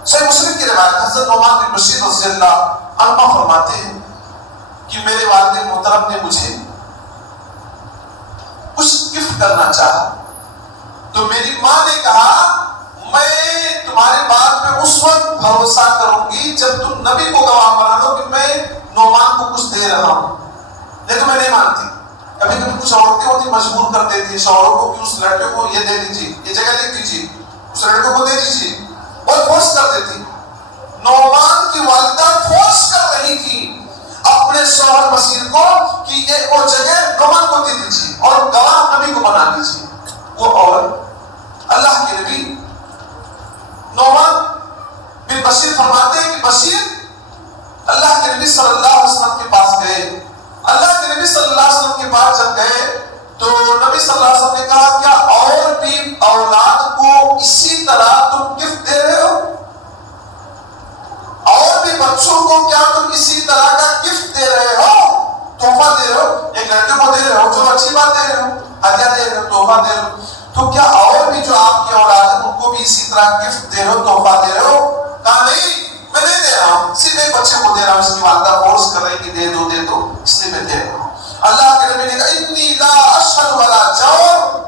صحیح مسلم کی روایت حضرت نعمان بن بشیر رضی اللہ عنہ فرماتے ہیں کہ میرے والد محترم نے مجھے کچھ گفٹ کرنا چاہا، تو میری ماں نے کہا میں تمہاری بات پہ اس وقت بھروسہ کروں گی جب تم نبی کو گواہ بنا دو کہ میں نعمان کو کچھ دے رہا ہوں، نہیں تو میں نہیں مانتی۔ کبھی کبھی کچھ عورتیں ہوتی مجبور کر دیتی شوہروں کو کہ اس لڑکے کو یہ دے دیجیے، یہ جگہ لکھ دیجیے، اس لڑکے کو دے دیجیے، اور فورس کر دیتی۔ نعمان کی والدہ فورس کر رہی تھی اپنے شوہر بصیر کو کہ یہ وہ جگہ نعمان کو دے دیجیے اور گواہ نبی کو بنا دیجیے۔ وہ عورت اللہ کے نبی نعمان بن بشیر فرماتے ہیں کہ بشیر اللہ کے نبی صلی اللہ علیہ وسلم کے پاس گئے۔ اللہ کے نبی صلی اللہ علیہ وسلم کے پاس جب گئے تو نبی صلی اللہ علیہ وسلم نے کہا کیا اور بھی اولاد کو اسی طرح تم گفٹ دے رہے ہو؟ اور بھی بچوں کو کیا تم اسی طرح کا گفٹ دے رہے ہو، تحفہ دے رہے ہو؟ ایک لڑکے کو دے رہے ہو، چلو اچھی بات دے رہے ہو، ہدیہ دے رہے ہو، تحفہ دے رہے ہو، تو کیا اور بھی جو آپ کی اولاد ہے ان کو بھی اسی طرح گفٹ دے رہے ہو، تحفہ دے رہے ہو؟ کہا نہیں میں نہیں دے رہا ہوں، صرف ایک بچے کو دے رہا ہوں، اس کی والدہ فورس کر رہی کہ دے دو دے دو، اس لیے میں دے رہا ہوں۔ اللہ کے نبی نے کہا انی لا اشہد ولا جور،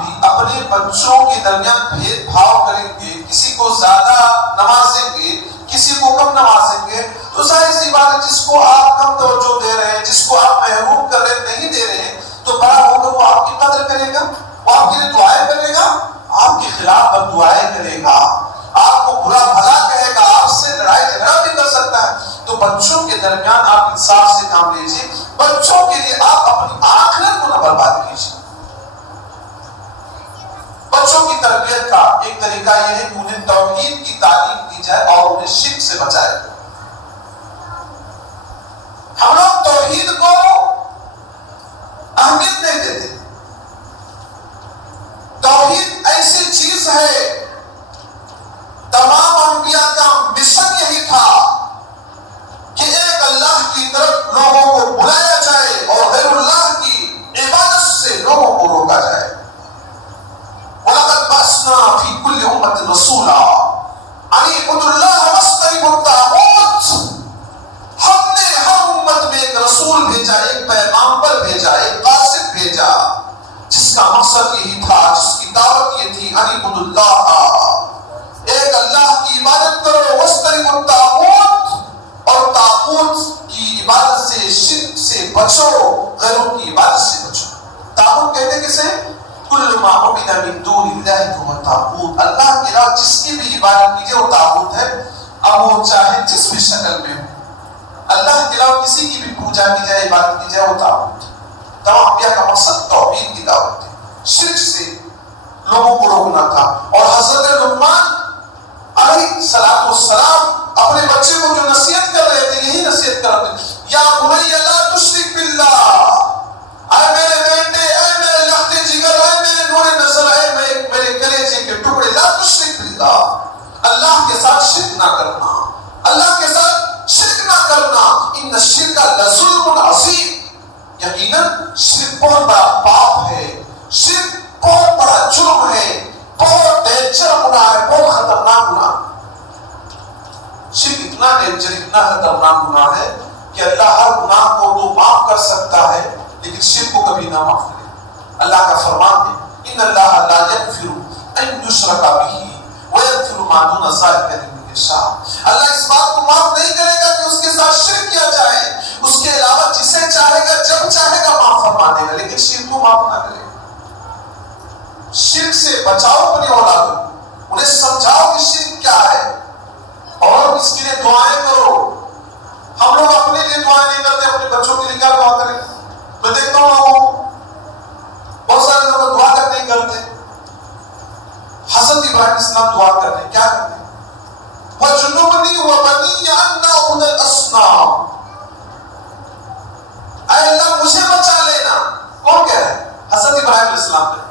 بھی اپنے بچوں کے درمیان بھید بھاؤ کریں گے، کسی کو زیادہ نوازیں گے، کسی کو کم نوازیں گے، تو ظاہر سی بات ہے جس کو آپ کم توجہ دے رہے ہیں، جس کو آپ محروم کر رہے نہیں دے رہے ہیں، تو بڑا ہو کر وہ آپ کی قدر کرے گا، وہ آپ کے لیے دعائیں کرے گا، آپ کے خلاف بد دعائیں کرے گا، آپ کو برا بھلا کہے گا، آپ سے لڑائی جھگڑا بھی کر سکتا ہے۔ تو بچوں کے درمیان آپ انصاف سے کام لیجیے، بچوں کے لیے آپ اپنی آخرت کو نہ برباد کیجیے۔ بچوں کی تربیت کا ایک طریقہ یہ ہے کہ انہیں توحید کی تعلیم دی جائے اور انہیں شرک سے بچائے۔ ہم لوگ توحید کو اہمیت نہیں دیتے۔ توحید ایسی چیز ہے، تمام انبیاء کا مشن یہی تھا کہ ایک اللہ کی طرف لوگوں کو بلایا جائے اور غیر اللہ کی عبادت سے لوگوں کو روکا جائے۔ وَلَقَدْ بَعَثْنَا فِي كُلِّ أُمَّةٍ رَسُولًا أَنِ اعْبُدُوا اللَّهَ وَاجْتَنِبُوا الطَّاغُوتَ۔ ہم نے ہر امت میں ایک رسول بھیجا، ایک پیغامبر بھیجا، ایک قاصد بھیجا، جس کا مقصد یہی تھا، جس کی دعوت یہ تھی، أَنِ اعْبُدُوا اللَّهَ، ایک اللہ کی عبادت کرو، وَاجْتَنِبُوا الطَّاغُوتَ، اور طاغوت کی عبادت سے، شرک سے بچو، غیروں کی عبادت سے بچو۔ طاغوت کہتے کسے؟ کل ما عبد من دون اللہ فهو طاغوت، اللہ کے علاوہ جس کی بھی عبادت کیجیے وہ طاغوت ہے، اب وہ چاہے جس بھی شکل میں ہو، اللہ کے علاوہ کسی کی بھی پوجا کی جائے، عبادت کی جائے، وہ طاغوت ہے۔ تمام انبیاء کا مقصد توحید کی دعوت تھی، شرک سے لوگوں کو روکنا تھا۔ اور حضرت لقمان علیہ السلام اپنے بچے کو جو نصیحت کر رہے تھے، یہی نصیحت کر رہے تھے، یا بنی لا تشرک باللہ، اے میرے بیٹے، اے میرے لخت جگر، اے میرے نور نظر، اے میرے کلیجے کے ٹکڑے، لا تشرک باللہ، اللہ کے ساتھ شرک نہ کرنا، اللہ کے ساتھ شرک نہ کرنا، ان الشرک لظلم عظیم، یقیناً شرک بہت بڑا پاپ ہے، شرک بہت بڑا جرم ہے، بہت ڈینجر گناہ ہے، بہت خطرناک گناہ۔ شرک اتنا ڈینجر، اتنا خطرناک گناہ ہے کہ اللہ ہر گناہ کو تو معاف کر سکتا ہے، لیکن شرک کو کبھی نہ معاف کرے۔ اللہ کا فرمان ہے، ان اللہ لا یغفر ان یشرک بہ ویغفر ما دون ذلک لمن یشاء۔ اللہ اس بات کو معاف نہیں کرے گا کہ اس کے ساتھ شرک کیا جائے، اس کے علاوہ جسے چاہے گا جب چاہے گا معاف فرما دے گا، لیکن شرک کو معاف نہ کرے گا۔ شرک سے بچاؤ اپنی اولاد کو، انہیں سمجھاؤ کہ شرک کیا ہے، اور اس کے لیے دعائیں کرو۔ ہم لوگ اپنے لیے دعائیں نہیں کرتے، اپنے بچوں کے لیے کیا دعا کریں؟ میں دیکھتا ہوں لوگوں کو، بہت سارے لوگ دعا نہیں کرتے۔ حضرت ابراہیم السلام دعا کرتے کیا کرتے؟ وَجُنُوبْنِي وَبَنِيَّ أَن نَعْبُدَ الْأَصْنَامَ، اے اللہ مجھے بچا لینا۔ کون کہہ رہا ہے؟ حضرت ابراہیم علیہ السلام نے۔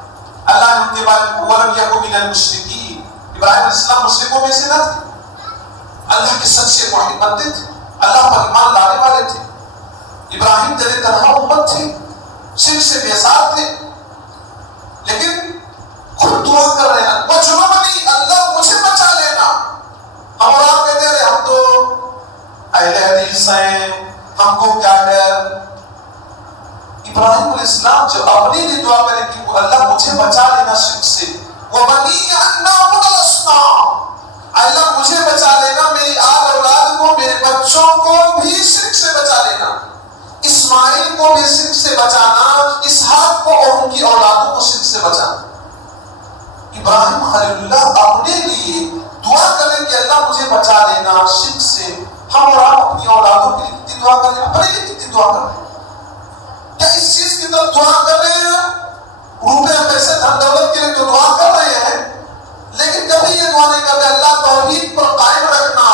اللہ نے ان کے بارے میں وَلَمْ يَكُن مِنَ الْمُشْرِكِينَ، ابراہیم علیہ السلام مشرکوں میں سے نہ تھے، اللہ کے سچے موحد بندے تھے، اللہ پر ایمان لانے والے تھے۔ ابراہیم دل تنہا امت تھے، شرک سے بیزار تھے، لیکن خود دعا کر رہے ہیں وَجُنُوبْنِي، اللہ مجھے بچا لینا۔ ہم اور آپ کہتے ہیں ہم تو اہل حدیث ہیں، ہم کو کیا ڈر۔ ابراہیم علیہ السلام جب اپنے لیے دعا کریں کہ وہ اللہ مجھے بچا لینا شرک سے، وَبَنِيَّ أَن نَعْبُدَ الْأَصْنَامَ، اللہ مجھے بچا لینا، میری آل اولاد کو، میرے بچوں کو بھی شرک سے بچا لینا، اسماعیل کو بھی شرک سے بچانا، اسحاق کو اور ان کی اولادوں کو شرک سے بچانا۔ ابراہیم خلیل اللہ اپنے لیے دعا کریں کہ اللہ مجھے بچا لینا شرک سے۔ ہم اور آپ اپنی اولادوں کے لیے کتنی دعا کریں، اپنے لیے کتنی دعا کریں؟ کیا اس چیز کی طرف دعا کر رہے ہیں؟ روپے پیسے دھن دولت کے لیے تو دعا کر رہے ہیں، لیکن کبھی یہ دعا نہیں کرتے اللہ توحید پر قائم رکھنا،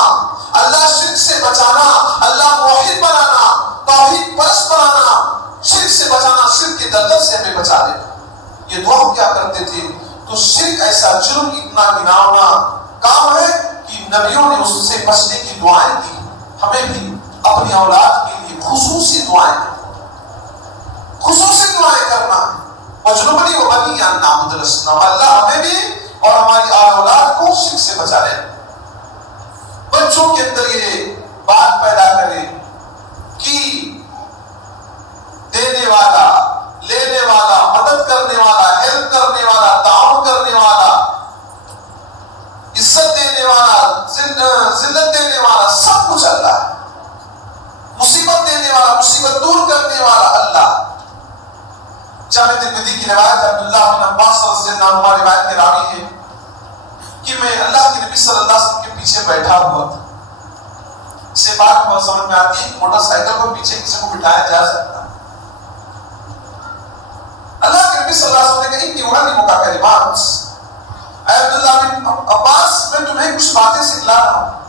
اللہ شرک سے بچانا، اللہ موحد بنانا، توحید پرست بنانا، شرک سے بچانا، شرک کے دلدل سے ہمیں بچا دینا۔ یہ دعا کیا کرتے تھے؟ تو شرک ایسا جرم، اتنا گناہونا کام ہے کہ نبیوں نے اس سے بچنے کی دعائیں کی۔ ہمیں بھی اپنی اولاد کے لیے خصوصی دعائیں کرنا، خصوصی دعائیں کرنا ہے۔ وَجُنُوبْنِي وَبَنِيَّ أَن نَعْبُدَ الْأَصْنَامَ، اللہ ہمیں بھی اور ہماری اولاد کو شرک سے بچا لے۔ بچوں کے اندر یہ بات پیدا کرے کہ دینے والا، لینے والا، مدد کرنے والا، ہیلپ کرنے والا مصیبت دور کرنے والا اللہ. جامع ترمذی کی روایت عبداللہ بن عباس رضی اللہ عنہ روایت کے راوی ہے کہ میں اللہ کے نبی صلی اللہ علیہ وسلم کے پیچھے بیٹھا ہوا تھا. اس سے بات بہت سمجھ میں آتی ہے کہ موٹر سائیکل کو پیچھے کسی کو بٹھایا جا سکتا ہے. اللہ کے نبی صلی اللہ علیہ وسلم نے کہا انی اعلمک کلمات، اے عبداللہ بن عباس میں تمہیں کچھ باتیں سکھلا رہا ہوں.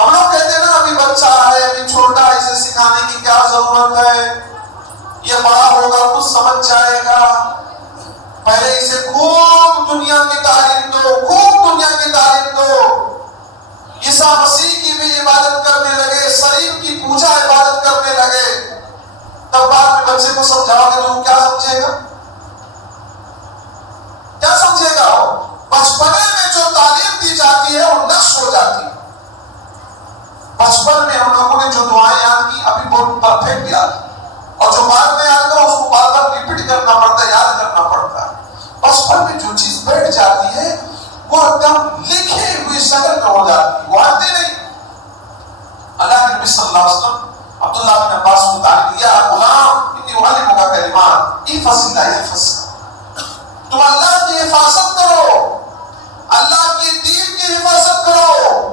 ہم لوگ کہتے ہیں نا ابھی بچہ ہے، ابھی چھوٹا ہے، اسے سکھانے کی کیا ضرورت ہے، یہ بڑا ہوگا کچھ سمجھ جائے گا. پہلے اسے خوب دنیا کی تعلیم دو، خوب دنیا کی تعلیم دو. عیسیٰ مسیح کی بھی عبادت کرنے لگے، صلیب کی پوجا عبادت کرنے لگے، تب بعد میں بچے کو سمجھاؤ گے تو وہ کیا سمجھے گا؟ کیا سمجھے گا؟ بچپنے میں جو تعلیم دی جاتی ہے وہ نقش ہو جاتی ہے. بچپن میں ہم لوگوں نے جو دعائیں یاد کی ابھی بہت پرفیکٹ یاد کی، اور جو بعد میں یاد کرو اس کو بار بار ریپیٹ کرنا پڑتا ہے، یاد کرنا پڑتا ہے. بچپن میں جو چیز بیٹھ جاتی ہے وہ ایک دم لکھے ہوئی شکل میں ہو جاتی ہے، وہ ہٹتی نہیں. اللہ کے نبی صلی اللہ علیہ وسلم عبداللہ بن عباس کو تعلیم دیا، غلام انی اعلمک کلمات احفظ اللہ یحفظک. تم اللہ کی حفاظت کرو، اللہ کے دین کی حفاظت کرو،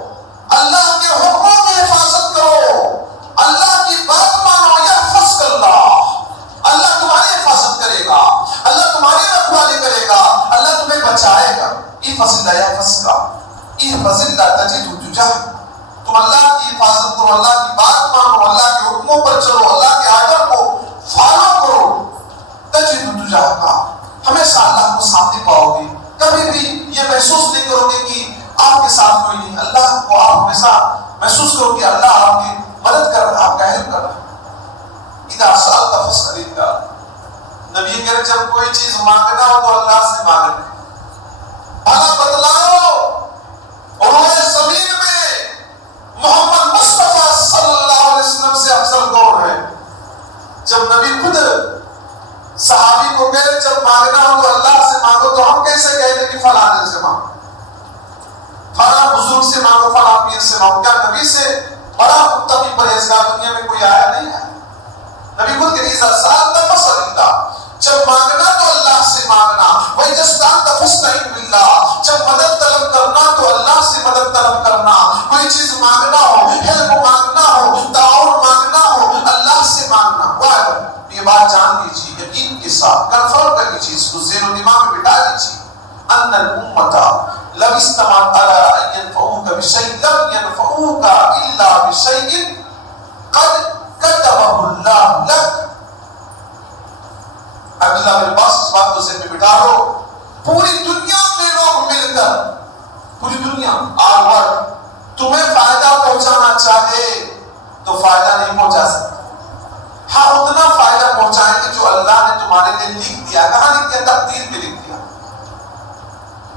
اللہ کے حکموں کی حفاظت کرو، اللہ کی بات مانو. یحفظک اللہ، اللہ تمہاری حفاظت کرے گا، اللہ تمہاری رکھوالی کرے گا، اللہ تمہیں بچائے گا. احفظ اللہ یحفظک، احفظ اللہ تجدہ تجاہک. تم اللہ کی حفاظت کرو، اللہ کی بات مانو، اللہ کے حکموں پر چلو، اللہ کے آرڈر کو فالو کرو. تجدہ تجاہک، ہمیشہ اللہ کو سامنے پاؤ گے. کبھی بھی یہ محسوس نہیں کرو گے کہ آپ کے ساتھ کوئی نہیں. اللہ کو آپ ہمیشہ محسوس کرو کہ اللہ آپ کی مدد کر رہا ہے، آپ کا ہیلپ کر رہا ہے. اذا سألت فاسأل اللہ. نبی کرے جب کوئی چیز مانگنا ہو تو اللہ سے مانگنا. بھلا بتلاؤ روئے زمین میں محمد مصطفیٰ صلی اللہ علیہ وسلم سے افضل کون ہے؟ جب نبی خود صحابی کو کہے جب مانگنا ہو تو اللہ سے مانگو، تو ہم کیسے کہتے کہ فلاں سے مانگو، فلاں بزرگ سے مانگو، فلاں پیر سے مانگو؟ کیا نبی سے بڑا متقی پرہیزگار دنیا میں کوئی آیا نہیں ہے؟ نبی خود کہ اذا سألت فاسأل اللہ، جب مانگنا تو اللہ سے مانگنا. وَإِذَا اسْتَعَنْتَ فَاسْتَعِنْ بِاللَّهِ، جب مدد طلب کرنا تو اللہ سے مدد طلب کرنا. کوئی چیز مانگنا ہو، ہیلپ مانگنا ہو، تعاون مانگنا ہو، اللہ سے مانگنا. واحد یہ بات جان لیجیے، یقین کے ساتھ کنفرم کر لیجیے، اس کو ذہن و دماغ میں بٹھا لیجیے. ان الامة لو استمعت على ان ينفعوك بشيء لم ينفعوك الا بشيء قد كتبه الله لك. عبداللہ بن عباس اس بات کو ذہن میں بٹھا لو. پوری دنیا میں لوگ مل کر، پوری دنیا آل تمہیں فائدہ پہنچانا چاہے تو فائدہ نہیں پہنچا سکتا. ہاں اتنا فائدہ پہنچائیں گے جو اللہ نے تمہارے لیے لکھ دیا. کہاں لکھ دیا؟ تقدیر میں لکھ دیا.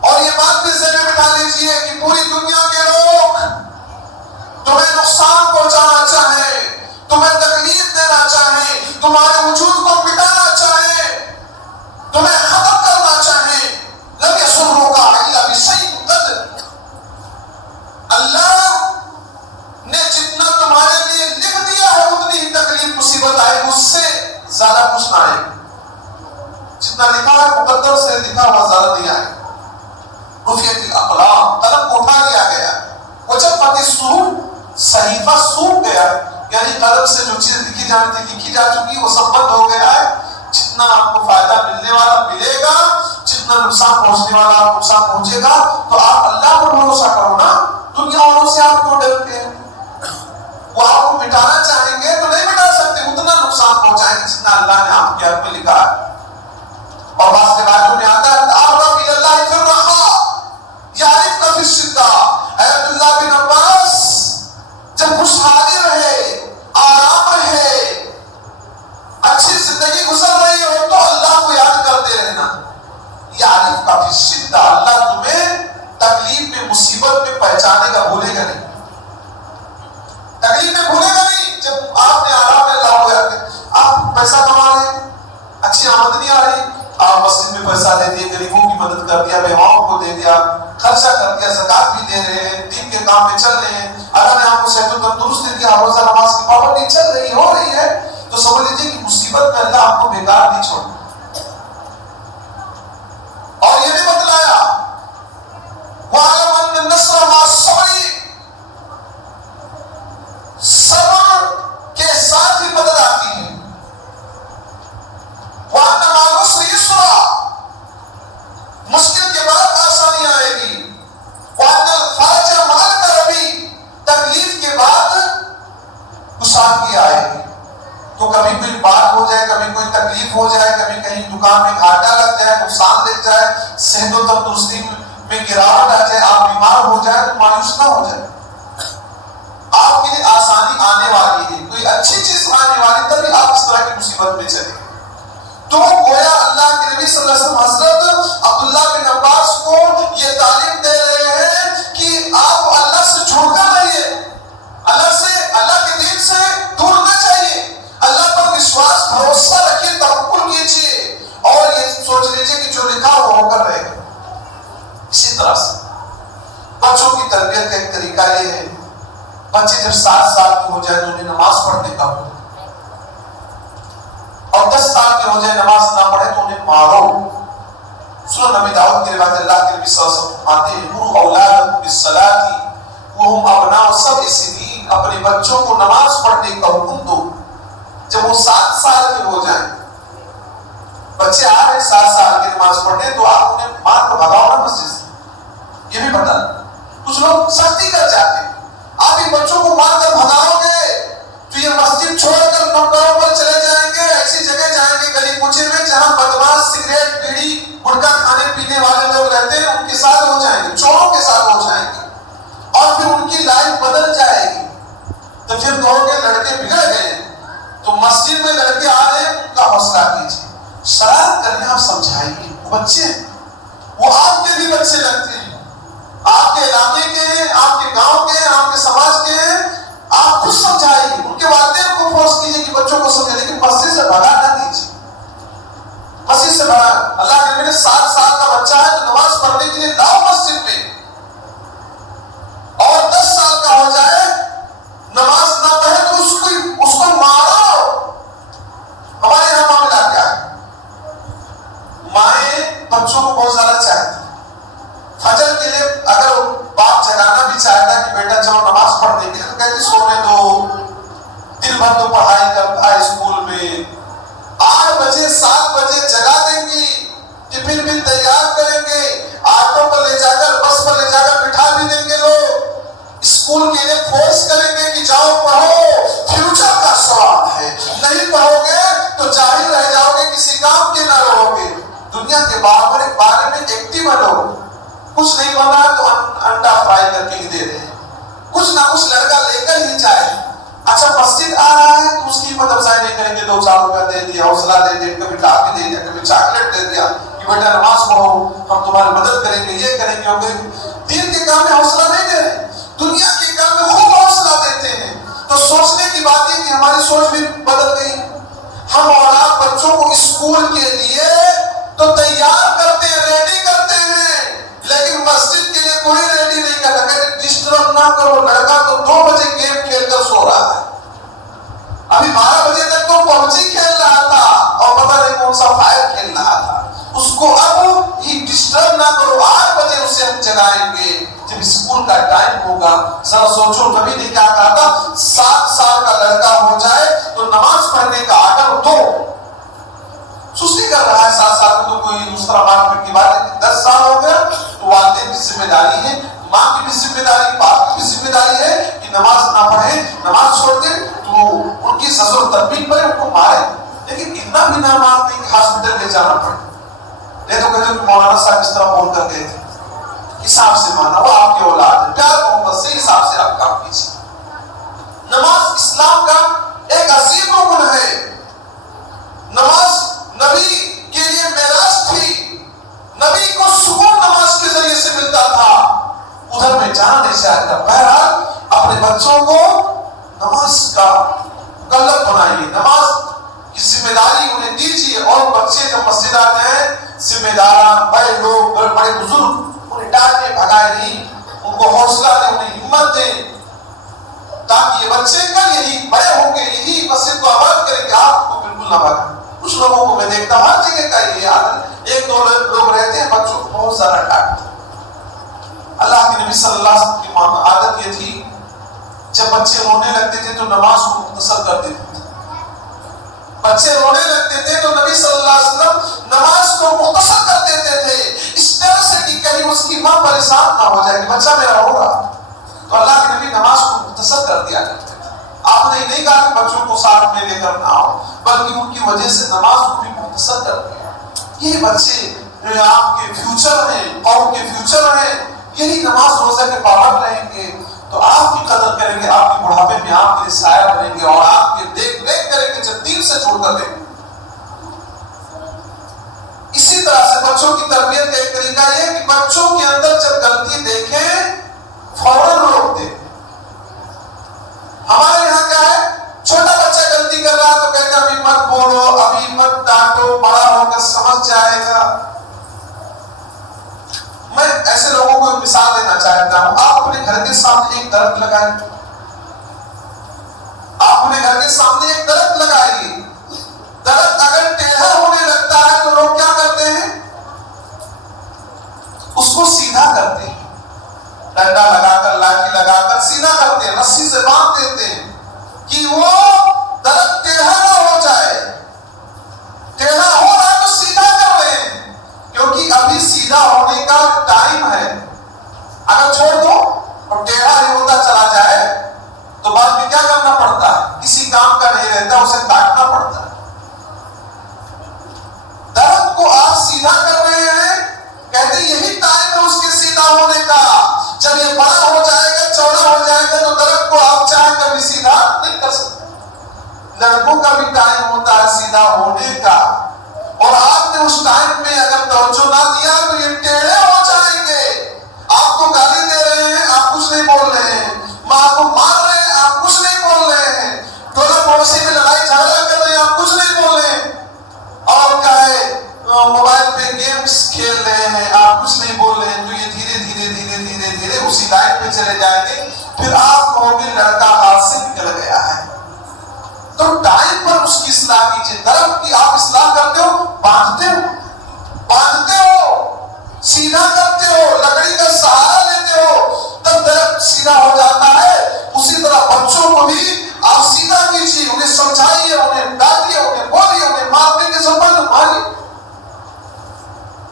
اور یہ بات بھی ذہن میں بٹھا لیجیے کہ پوری دنیا کے لوگ تمہیں نقصان پہنچانا چاہے، تمہیں تکلیف دینا چاہے، تمہارے وجود کو مٹانا چاہے، تمہیں ختم کرنا چاہے، لم يضروك الا بشيء قد. اللہ نے جتنا تمہارے لیے لکھ دیا ہے اتنی ہی تکلیف مصیبت آئے گی، اس سے زیادہ کچھ نہ آئے. جتنا لکھا ہے مقدر سے لکھا ہوا زیادہ نہیں آئے. رفعت الاقلام، قلم کو اٹھا لیا گیا. وجفت الصحف، صحیفہ سوکھ گیا، یعنی قلم سے جو چیز لکھی جانی تھی لکھی جا چکی، وہ سب بند ہو گیا ہے. جتنا آپ کو فائدہ ملنے والا ملے گا، جتنا نقصان پہنچنے والا آپ کو نقصان پہنچے گا. تو آپ اللہ پر بھروسہ کرو نا. دنیا والوں سے آپ کیوں ڈرتے ہیں؟ وہ آپ کو مٹانا چاہیں گے تو نہیں مٹا سکتے، اتنا نقصان پہنچائیں گے جتنا اللہ نے آپ کے حق میں لکھا ہے. اور بعض روایتوں میں آتا ہے تعرف الی اللہ فی الرخاء یعرفک فی الشدہ. اے عبداللہ بن عباس، جب خوشحالی رہے، آرام رہے، اچھی زندگی گزر رہی ہو تو اللہ کو یاد کرتے رہنا. یعرفک فی الشدہ، اللہ تمہیں تکلیف میں، مصیبت میں پہچانے گا، بھولے گا نہیں. تکلیف میں بھولے گا نہیں. جب آپ نے آرام میں اللہ کو یاد کیا، آپ پیسہ کما رہے ہیں، اچھی آمدنی آ رہی، آپ مسجد میں پیسہ دے دیے، غریبوں کی مدد کر دیا، بیواؤں کو دے دیا، خرچہ کر دیا، زکات بھی دے رہے ہیں، دین کے کام میں چل رہے ہیں. اللہ نے آپ کو صحت و تندرستی دی، روزہ نماز کی پابندی چل رہی ہو رہی ہے، تو سمجھ لیجیے کہ مصیبت میں اللہ آپ کو بیکار نہیں چھوڑتا. اور یہ بھی بتلایا وَعَلَمْ أَنَّ النَّصْرَ مَعَ الصَّبْرِ، صبر کے ساتھ ہی مدد آتی ہے. وَأَنَّ مَعَ الْعُسْرِ يُسْرًا، مشکل کے بعد آسانی آئے گی. وَأَنَّ الْفَرْجَ مَعَ الْكَرْبِ، تکلیف کے بعد کشادگی آئے گی. تو کبھی کوئی بات ہو جائے، کبھی کوئی تکلیف ہو جائے، کبھی کہیں دکان میں گھاٹا لگ جائے، نقصان لگ جائے، صحت و تندرستی میں گراوٹ آ جائے، آپ بیمار ہو جائے تو مایوس نہ ہو جائے. آپ کے لیے آسانی آنے والی ہے، کوئی اچھی چیز آنے والی، تبھی آپ اس طرح کی مصیبت میں چلے. تو گویا اللہ کے نبی صلی اللہ علیہ وسلم حضرت عبداللہ بن عباس کو یہ تعلیم دے رہے ہیں کہ آپ اللہ سے جھوٹ کر رہیے، اللہ کے دین سے دور نہ چاہیے، اللہ پر وشواس بھروسہ رکھیے، توکل کیجیے، اور یہ سوچ لیجیے کہ جو لکھا ہو کر رہے گا. اسی طرح سے بچوں کی تربیت کا ایک طریقہ یہ ہے، بچے جب 7 سال کے ہو جائے تو انہیں نماز پڑھنے کا ہو، اور 10 سال کے ہو جائے نماز نہ پڑھے تو انہیں مارو. سورہ نبی داؤد کی روایت اللہ کے نبی صلی اللہ علیہ وسلم آتے ہیں مروا اولادکم بالصلاۃ وهم ابناء 7 سنین، اپنے بچوں کو نماز پڑھنے کا حکم دو جب وہ 7 سال کے ہو جائیں. بچے آ رہے 7 سال کے نماز پڑھنے تو آپ انہیں مار کر بھگاؤ نا مسجد سے. یہ بھی بتا کچھ لوگ سختی کر جاتے ہیں، آپ ان بچوں کو مار کر بھگاؤ گے تو یہ مسجد چھوڑ کر نوکروں پر چلے جائیں گے، ایسی جگہ جائیں گے گلی کوچے میں جہاں بدماش سگریٹ بیڑی گٹکا کھانے پینے والے لوگ رہتے ہیں، ان کے ساتھ ہو جائیں گے، چوروں کے ساتھ ہو جائیں گے، اور پھر ان کی لائف بدل جائے گی. تو پھر کہو گے لڑکے بگڑ گئے. تو مسجد میں لڑکے آ رہے ہیں، ان کا حوصلہ کیجیے، شرارت کرنے آپ سمجھائیے. وہ بچے وہ آپ کے بھی بچے لگتے ہیں، آپ کے علاقے کے ہیں، آپ کے گاؤں کے ہیں، آپ کے سماج کے ہیں. آپ خود سمجھائیے، ان کے والدین کو فورس کیجیے کہ بچوں کو سمجھائیں، لیکن مسجد سے بھگا نہ دیجیے. مسجد سے بھگا، اللہ کے نبی نے 7 سال کا بچہ ہے تو نماز پڑھنے کے لیے لاؤ مسجد میں، اور 10 سال کا ہو جائے نماز نہ پڑھے تو اس کو مارو. ہمارے یہاں معاملہ کیا ہے، مائیں بچوں کو بہت زیادہ چاہتی ہیں. فجر کے لیے اگر باپ جگانا بھی چاہتا ہے کہ بیٹا چلو نماز پڑھنے کے لیے، تو کہتے سونے دو، دن بھر تو پڑھائی کرتا ہے اسکول میں. 8 بجے 7 بجے جگا دیں گی، ٹفن بھی تیار کریں گے، آٹو پر لے جا کر بس پر لے جا کر بٹھا بھی دیں گے لوگ، اسکول کے لیے فورس کریں گے کہ جاؤ پڑھو، فیوچر کا سوال ہے، نہیں پڑھو گے تو جاہل رہ جاؤ گے، کسی کام کے نہ رہو گے. دنیا کے بارے میں ایکٹیو بنو. کچھ نہیں بنا تو انڈا فرائی کر کے ہی دے رہے ہیں، کچھ نہ کچھ لڑکا لے کر ہی جائے. اچھا مسجد آ رہا ہے تو اس کی ہمت افزائی نہیں کریں گے، 2-4 روپے دے دیا، حوصلہ دے دیا، کبھی ٹافی دے دیا، کبھی چاکلیٹ دے دیا کہ بیٹا نماز پڑھو، ہم تمہاری مدد کریں گے، یہ کریں گے، وہ کریں گے. دین کے کام میں حوصلہ نہیں دے رہے، دنیا کے کام میں خوب حوصلہ دیتے ہیں. تو سوچنے کی بات یہ کہ ہماری سوچ بھی بدل گئی. ہم اولاد بچوں کو اسکول کے لیے تو تیار کرتے ہیں، ریڈی کرتے ہیں، لیکن مسجد کے لیے کوئی ریڈی نہیں کرتا. کہ ڈسٹرب نہ کرو، لڑکا تو 2 بجے گیم کھیل کر سو رہا ہے، ابھی 12 بجے تک تو پبجی کھیل رہا تھا اور پتہ نہیں کون سا فائر کھیل رہا تھا. اس کو اب ہی ڈسٹرب نہ کرو، 8 بجے اسے ہم جگائیں گے جب اسکول کا ٹائم ہوگا. ذرا سوچو نبی نے کیا کہا تھا، 7 سال کا لڑکا ہو جائے تو نماز پڑھنے کا آرڈر دو. سستی کر رہا ہے 7 سال میں تو کوئی دوسرا مارکیٹ کی بات ہے. 10 سال ہو گیا تو والدین کی ذمہ داری ہے، ماں کی بھی ذمہ داری، باپ کی بھی ذمہ داری ہے کہ نماز نہ پڑھے، نماز چھوڑ دے تو ان کی زجر و تنبیہ کرے، ان کو مارے، لیکن اتنا بھی نہ مار دیں کہ ہاسپٹل لے جانا پڑے. نہیں تو کہتے کہ مولانا صاحب اس طرح بول کر گئے تھے. حساب سے مانا، وہ آپ کی اولاد ہے، پیار محبت سے حساب سے آپ کام کیجیے. نماز اسلام کا ایک عظیم رکن ہے. نماز نبی کے لیے معراج تھی، نبی کو سکون نماز کے ذریعے سے ملتا تھا، ادھر میں جانا نہیں چاہتا. بہرحال اپنے بچوں کو نماز کا مکلف بنائیے، نماز کی ذمہ داری انہیں دیجیے. اور بچے جب مسجد آتے ہیں، ذمہ داران بڑے لوگ، بڑے بزرگ انہیں ڈانٹے بھگائے نہیں، ان کو حوصلہ دیں، انہیں ہمت دیں. تاکہ یہ بچے کل یہی بڑے ہوں گے یہی مسجد کو آباد کریں گے، آپ کو بالکل نہ بھاگا۔ کچھ لوگوں کو میں دیکھتا ہوں ہر جگہ کا یہ عادت، ایک دو لوگ رہتے ہیں بچوں کو بہت زیادہ ڈانٹتے۔ اللہ کے نبی صلی اللہ علیہ وسلم کی عادت یہ تھی جب بچے رونے لگتے تھے تو نماز کو مختصر کر دیتے تھے۔ بچے رونے لگتے تھے تو نبی صلی اللہ علیہ وسلم نماز کو مختصر کر دیتے تھے، اس طرح سے کہ کہیں اس کی ماں پریشان نہ ہو جائے کہ بچہ میرا رو رہا۔ تو اللہ کے نبی نماز کو مختصر کر دیا کرتے تھے۔ آپ نے نہیں کہا کہ بچوں کو ساتھ میں لے کر نہ آؤ، بلکہ ان کی وجہ سے نماز کو بھی مختصر کر دیا۔ یہ بچے آپ کے فیوچر ہیں، قوم کے فیوچر ہیں، یہی نماز روزہ کے پابند رہیں گے تو آپ کی قدر کریں گے، آپ کے بڑھاپے میں آپ کے لیے سایہ بنیں گے اور آپ کے دیکھ ریکھ کریں گے جب دین سے چھوڑ کر دیں گے۔ اسی طرح سے بچوں کی تربیت کا ایک طریقہ یہ کہ بچوں کے اندر جب غلطی دیکھیں فوراً روک دیں۔ ہمارے یہاں کیا ہے، چھوٹا بچہ غلطی کر رہا ہے تو کہتے ہیں ابھی مت بولو، ابھی مت ڈانٹو، بڑا ہو کر سمجھ جائے گا۔ میں ایسے لوگوں کو ایک مثال دینا چاہتا ہوں۔ آپ اپنے گھر کے سامنے ایک درخت لگائیں، آپ اپنے گھر کے سامنے ایک درخت لگائیے۔ درخت اگر ٹیڑھا ہونے لگتا ہے تو لوگ کیا کرتے ہیں، اس کو سیدھا کرتے ہیں، ڈنڈا لگا کر لاٹھی لگا کر سیدھا کرتے ہیں، رسی سے باندھ دیتے ہیں کہ وہ درخت ٹیڑھا نہ ہو جائے۔ ٹیڑھا ہو رہا ہے تو سیدھا کر رہے ہیں کیونکہ ابھی سیدھا ہونے کا ٹائم ہے۔ اگر چھوڑ دو اور ٹیڑھا ہی ہوتا چلا جائے تو بعد میں کیا کرنا پڑتا ہے، کسی کام کا نہیں رہتا، اسے کاٹنا پڑتا ہے۔ درخت کو آپ سیدھا کر رہے ہیں، کہتے یہی ٹائم ہے اس کے سیدھا ہونے کا۔ جب یہ بڑا ہو جائے گا، چوڑا ہو جائے گا تو درخت کو آپ چاہ کر بھی سیدھا نہیں کر سکتے۔ لڑکوں کا بھی ٹائم ہوتا ہے سیدھا ہونے کا، اور آپ نے اس ٹائم میں اگر توجہ نہ دیا تو یہ ٹیڑھے ہو جائیں گے۔ آپ کو گالی دے رہے ہیں، آپ کچھ نہیں بول رہے ہیں، ماں کو مار رہے ہیں، آپ کچھ نہیں بول رہے ہیں، ٹولہ پڑوسی میں لڑائی جھگڑا کر رہے ہیں، آپ کچھ نہیں بول رہے ہیں، اور کیا ہے موبائل پہ گیمز کھیل رہے ہیں، آپ کچھ نہیں بول رہے ہیں، تو یہ دھیرے دھیرے دھیرے دھیرے دھیرے اسی لائن پہ چلے جائیں گے۔ پھر آپ کہو گے لڑکا ہاتھ سے نکل گیا ہے۔ تو ٹائم پر اس کی اصلاح کیجیے۔ درخت کی آپ اصلاح کرتے ہو، باندھتے ہو، سیدھا کرتے ہو، لکڑی کا سہارا لیتے ہو، تب درخت سیدھا ہو جاتا ہے۔ اسی طرح بچوں کو بھی آپ سیدھا کیجیے، انہیں سمجھائیے، انہیں ڈانٹیے، انہیں بولیے، انہیں مارنے کے سبب ماریے۔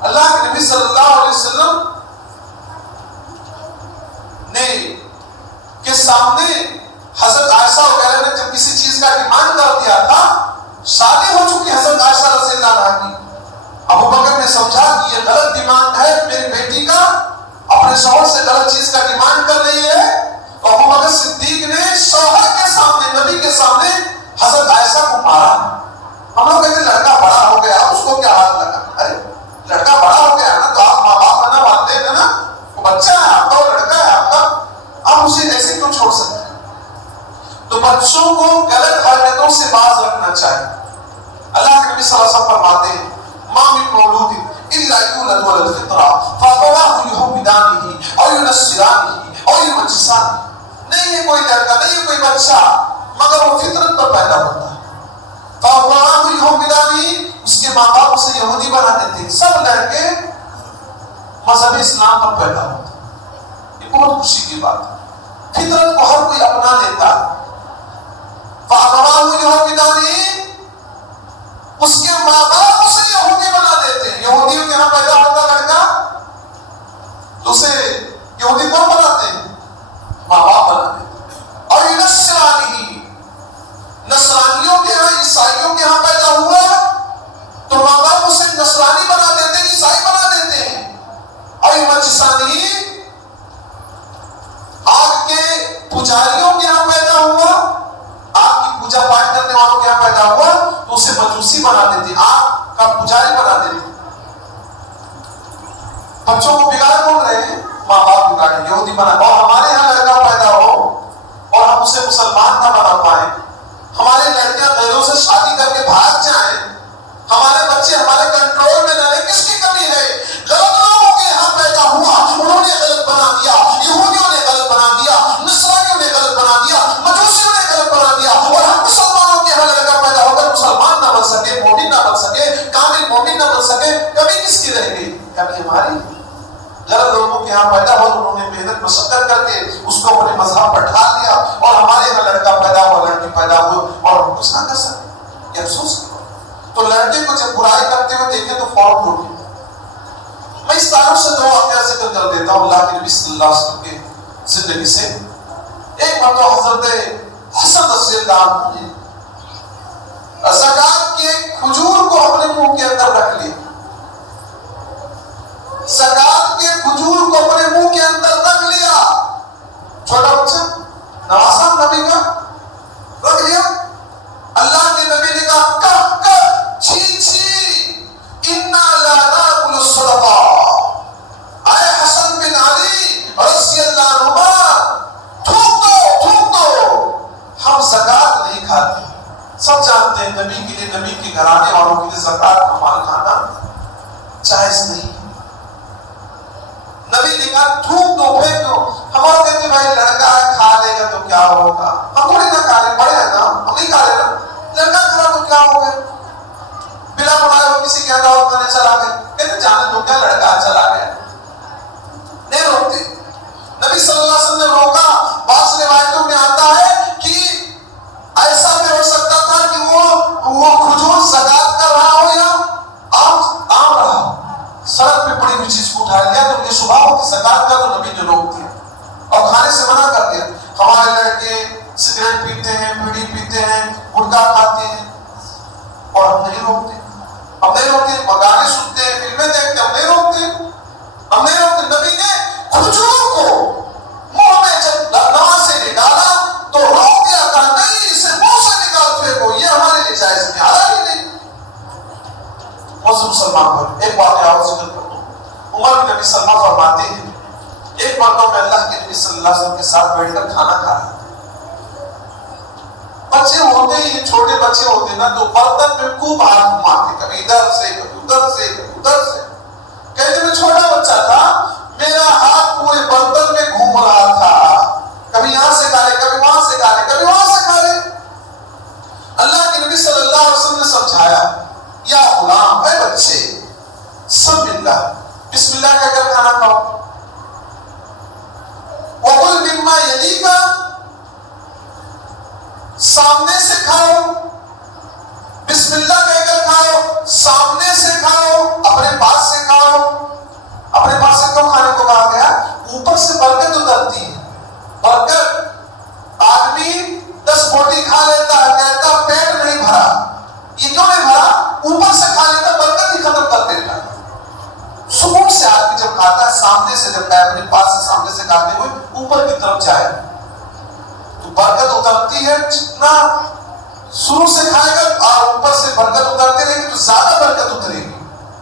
اللہ کے نبی صلی اللہ علیہ وسلم نے کے سامنے حضرت عائشہ وغیرہ نے جب کسی چیز کا ڈیمانڈ کر دیا تھا، شادی ہو چکی حضرت عائشہ رضی اللہ عنہا کی، ابو بکر نے سمجھا کہ یہ غلط ڈیمانڈ ہے میری بیٹی کا، اپنے شوہر سے غلط چیز کا ڈیمانڈ کر رہی ہے، تو ابو بکر صدیق نے شوہر کے سامنے، نبی کے سامنے حضرت عائشہ کو مارا۔ ہم لوگ کہتے ہیں لڑکا بڑا ہو گیا، اس کو کیا ہاتھ لگا؟ ارے لڑکا بڑا ہو گیا نا تو آپ ماں باپ بنا مانتے ہیں نا، وہ بچہ ہے آپ کا، وہ لڑکا ہے آپ کا، آپ اسے ایسے کیوں چھوڑ سکتے ہیں؟ تو بچوں کو غلط حرکتوں سے باز رکھنا چاہیے۔ اللہ کے نبی صلی اللہ علیہ وسلم فرماتے ہیں مَا مِن مَوْلُودٍ إِلَّا يُولَدُ عَلَى الْفِطْرَةِ فَأَبَوَاهُ يُهْوِدَانِهِ أَوْ يُنَصِّرَانِهِ أَوْ يُمَجِّسَانِهِ۔ نہیں ہے کوئی لڑکا، نہیں ہے کوئی بچہ، مگر وہ فطرت پر پیدا ہوتا ہے۔ فَأَبَوَاهُ يُهْوِدَانِهِ، اس کے ماں باپ اسے یہودی بنا دیتے ہیں۔ سب لڑکے مذہب اسلام پر پیدا ہوتے ہیں، یہ بہت خوشی کی بات ہے۔ فطرت کو ہر کوئی اپنا لیتا ہے۔ فَأَبَوَاهُ يُهْوِدَانِهِ، اس کے ماں باپ اسے یہودی بنا دیتے ہیں۔ یہودیوں کے ہاں پیدا ہوتا لڑکا تو اسے یہودی کون بناتے ہیں؟ ماں باپ بناتے ہیں۔ اور یونسرانی، نصرانیوں کے ہاں، عیسائیوں کے ہاں پیدا ہوا تو ماں باپ اسے نصرانی بنا دیتے ہیں، عیسائی بنا دیتے ہیں۔ اور مجسانی، آگ کے پجاریوں کے ہاں پیدا ہوا، آگ کی پوجا پاٹ کرنے والوں کے یہاں پیدا ہوا تو اسے مجوسی بنا دیتے، آگ کا پجاری بنا دیتے۔ بچوں کو بگاڑ کون رہے ہیں؟ ماں باپ بگاڑے، یہودی بنا۔ اور ہمارے یہاں لڑکا پیدا ہو اور ہم اسے مسلمان نہ بنا پائیں، ہمارے لڑکیاں غیروں سے شادی کر کے بھاگ جائیں، ہمارے بچے ہمارے کنٹرول میں نہ رہے، کس کی کمی ہے؟ غلط لوگوں کے یہاں پیدا ہوا، انہوں نے غلط بنا دیا، یہودیوں نے غلط بنا دیا، نصرانیوں نے غلط بنا دیا، غلط لوگوں کے یہاں پیدا ہو، انہوں نے محنت مشقت کر کے اس کو اپنے مذہب پر ڈھال دیا، اور ہمارے یہاں لڑکا پیدا ہوا، لڑکی پیدا ہوئی اور ہم کچھ نہ کر سکتے، یہ افسوس کی بات۔ تو لڑکے کو جب برائی کرتے ہوئے دیکھیں تو فوراً روکیں۔ میں اس تعلق سے دو واقعہ ذکر کر دیتا ہوں اللہ کے نبی صلی اللہ علیہ وسلم کے زندگی سے۔ ایک مرتبہ حضرت حسن رضی اللہ عنہ نے زکات کے کھجور کو اپنے منہ کے اندر رکھ لیا، زکات کے کھجور کو اپنے منہ کے اندر رکھ لیا، چھوٹا بچہ نواسا نبی کا رکھ لیا۔ اللہ کے نبی نے کہا کہہ کر چھی چھی انا لا ناکل الصدقہ، اے حسن بن علی رضی اللہ عنہما تھوک دو، ہم زکات نہیں کھاتے۔ سب جانتے ہیں نبی کے لیے، نبی کے گھرانے والوں کے لیے زکات کا مال کھانا جائز نہیں۔ نبی نے کہا تھوک دو، پھینک دو۔ ہمارا کہتے بھائی لڑکا ہے کھا لے گا تو کیا ہوگا، ہم تھوڑی نہ کھا لیں، بڑے ہیں نا، ہم نہیں کھا لیں نا، لڑکا کھا تو کیا ہو گیا، بلا بنائے ہو کسی کے دعوت کرنے چلا گئے، کہتے جانے دو، کیا لڑکا چلا گیا، نہیں روکتے۔ نبی صلی اللہ علیہ وسلم نے روکا۔ بعض روایتوں میں آتا ہے کہ ایسا بھی ہو سکتا تھا کہ وہ کھجور زکات کر رہا ہو یا عام رہا ہو، سڑک پہ پڑی ہوئی چیز کو اٹھا لیا تو یہ شبہ ہو کہ زکات کا، تو نبی نے روک دیا اور کھانے سے منع کر دیا۔ ہمارے لڑکے سگریٹ پیتے ہیں، بیڑی پیتے ہیں، گٹکا کھاتے ہیں اور ہم نہیں روکتے، گانے سنتے ہیں، فلمیں دیکھتے ہیں، ہم نہیں روکتے۔ نبی نے کھجور کو منہ میں جب ناک سے نکالا تو روک دیا، کہا نہیں اسے منہ سے نکال پھینکو، یہ ہمارے لیے جائز نہیں، حلال ہی نہیں۔ مسلمان بھائی ایک واقعہ اور ذکر کرتا ہوں۔ عمر بن ابی سلمہ فرماتے ہیں ایک مرتبہ میں اللہ کے نبی صلی اللہ علیہ وسلم کے ساتھ بیٹھ کر کھانا کھا رہا تھا۔ بچے ہوتے ہی چھوٹے بچے ہوتے نا تو برتن میں خوب ہاتھ مارتے، کبھی ادھر سے کبھی ادھر سے کبھی ادھر سے۔ کہتے میں چھوٹا بچہ تھا، میرا ہاتھ پورے برتن میں گھوم رہا تھا، کبھی یہاں سے کھا لے، کبھی وہاں سے کھا لے، کبھی وہاں سے کھا لے۔ اللہ کے نبی صلی اللہ علیہ وسلم نے سمجھایا، یا غلام، اے بچے سم باللہ، بسم اللہ کہہ کر کھانا کھاؤ، وَقُلْ مِمَّا يَلِيكَ، سامنے سے کھاؤ، بسم اللہ کہہ کر کھاؤ، سامنے سے کھاؤ، اپنے پاس سے کھاؤ۔ اپنے پاس سے کیوں کھانے کو کہا گیا؟ اوپر سے برکت اترتی ہے، برکت۔ آدمی 10 بوٹی کھا لیتا ہے، کہتا پیٹ نہیں بھرا، یہ کیوں نہیں بھرا؟ اوپر سے کھا لیتا، برکت ہی ختم کر دیتا ہے۔ سکون سے آدمی جب کھاتا ہے، سامنے سے جب اپنے پاس سے سامنے سے کھاتے ہوئے اوپر کی طرف جائے تو برکت اترتی ہے۔ جتنا شروع سے کھائے گا اور اوپر سے برکت اترتی رہے گی تو زیادہ برکت اترے گی،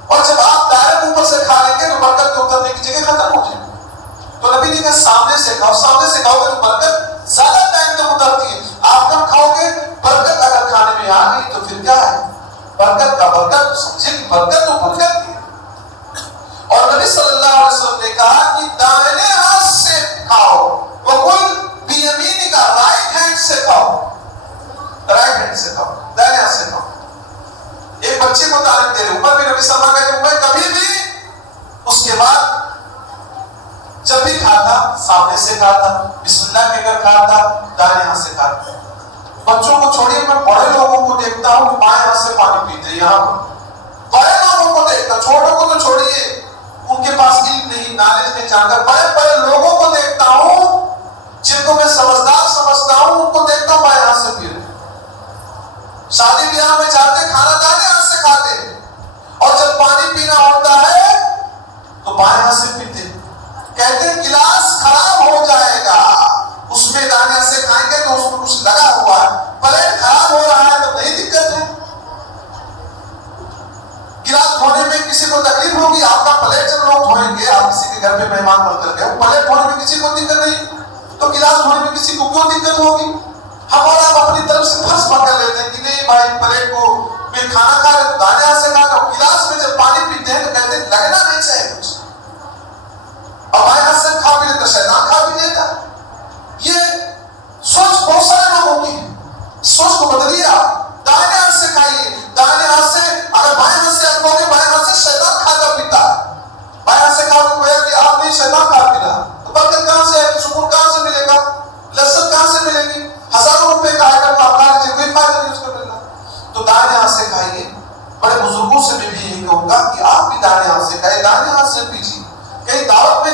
اور جب آپ ڈائریکٹ اوپر سے کھا لیں گے تو برکت کے اترنے کی جگہ ختم ہو جائے گی۔ تو نبی نے کہا سامنے سے کھاؤ، سامنے سے کھاؤ گے تو برکت زیادہ ٹائم تک اترتی ہے۔ آپ کب کھاؤ گے؟ برکت اگر کھانے میں آ گئی تو پھر کیا ہے؟ برکت کا برکت، تو سمجھے کہ برکت تو برکت ہے۔ اور نبی صلی اللہ علیہ وسلم نے کہا کہ دائنے ہاتھ سے کھاؤ، وَقُلْ بِيَمِينِكَ، رائٹ ہینڈ سے کھاؤ، رائٹ ہینڈ سے کھاؤ، دائنے ہاتھ سے کھاؤ۔ ایک بچے کو تعلیم دے رہے، عمر بن ابی سلمہ کہتے ہیں میں کبھی بھی اس کے بعد جب بھی کھاتا سامنے سے کھاتا، بسم اللہ کہہ کر کھاتا، دائنے ہاتھ سے کھاتا۔ بچوں کو چھوڑیے، میں بڑے لوگوں کو دیکھتا ہوں کہ بائیں ہاتھ سے پانی پیتے، یہاں پر بڑے لوگوں کو دیکھتا، چھوٹوں کو تو چھوڑیے، ان کے پاس علم نہیں، نالج نہیں جانتا، بڑے بڑے لوگوں کو دیکھتا ہوں جن کو میں سمجھدار سمجھتا ہوں، ان کو دیکھتا ہوں بائیں ہاتھ سے پی رہے۔ شادی بیاہ میں جاتے کھانا دائیں ہاتھ سے کھاتے، اور جب پانی پینا ہوتا ہے تو بائیں ہاتھ سے پیتے۔ کہتے ہیں گلاس خراب ہو جائے گا، اس میں دائیں ہاتھ سے کھائیں گے تو اس میں کچھ لگا ہوا ہے، پلیٹ خراب ہو رہا ہے تو نہیں دقت ہے۔ گلاس دھونے میں کسی کو تکلیف ہوگی، آپ کا پلیٹ جب لوگ دھوئیں گے، آپ کسی کے گھر پہ مہمان بن کر گئے، پلیٹ دھونے میں کسی کو دقت نہیں، تو گلاس دھونے میں کسی کو کیوں دقت ہوگی؟ ہم اور آپ اپنی طرف سے فرض پکڑ لیتے ہیں کہ نہیں بھائی پلیٹ کو میں کھانا کھا رہے تو دائیں ہاتھ سے کھا رہا ہوں، گلاس میں جب پانی پیتے ہیں تو کہتے ہیں لگنا نہیں چاہیے کچھ، اور بائیں ہاتھ سے کھا بھی لیتا شیطان کھا بھی لیتا۔ یہ سوچ بہت سارے لوگوں کی ہے، سوچ کو بدلیے آپ، دائیں ہاتھ سے کھائیے، دائیں ہاتھ سے، اگر بائیں ہاتھ سے آپ کھاؤ گے، بائیں ہاتھ سے شیطان کھاتا پیتا ہے، بائیں ہاتھ سے کھاؤ گے گویا کہ آپ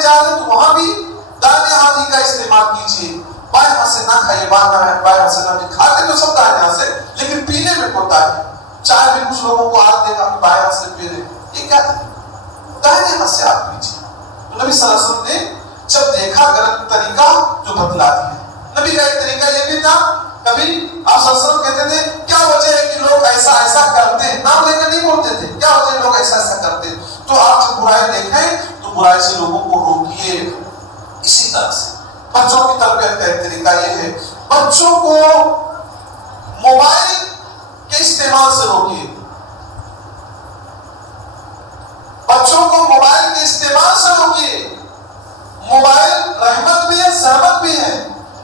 جا رہے ہیں تو وہاں بھی دائیں ہاتھ ہی کا استعمال کیجیے. بائیں ہاتھ سے نہ کھائیے، بائیں ہاتھ سے نہ پیے. کھاتے تو سب دائیں ہاتھ سے، لیکن پینے میں کوتا ہے. چائے بھی کچھ لوگوں کو عادت ہے کہ بائیں ہاتھ سے پی رہے. یہ کیا ہے؟ دائیں ہاتھ سے آپ پیجیے. تو نبی صلی اللہ علیہ وسلم نے جب دیکھا غلط طریقہ جو بتلا دیا. نبی کا ایک طریقہ یہ بھی تھا، کبھی آپ صلی اللہ علیہ وسلم کہتے تھے کیا وجہ ہے کہ لوگ ایسا کرتے ہیں، نام لے کر نہیں بولتے تھے، کیا وجہ ہے لوگ ایسا کرتے ہیں. تو آپ جب برائی دیکھیں تو برائی سے لوگوں کو روکیے. اسی طرح سے بچوں کی تربیت کا ایک طریقہ یہ ہے، بچوں کو موبائل کے استعمال سے روکیے. بچوں کو موبائل کے استعمال سے روکیے. موبائل رحمت بھی ہے، زحمت بھی ہے.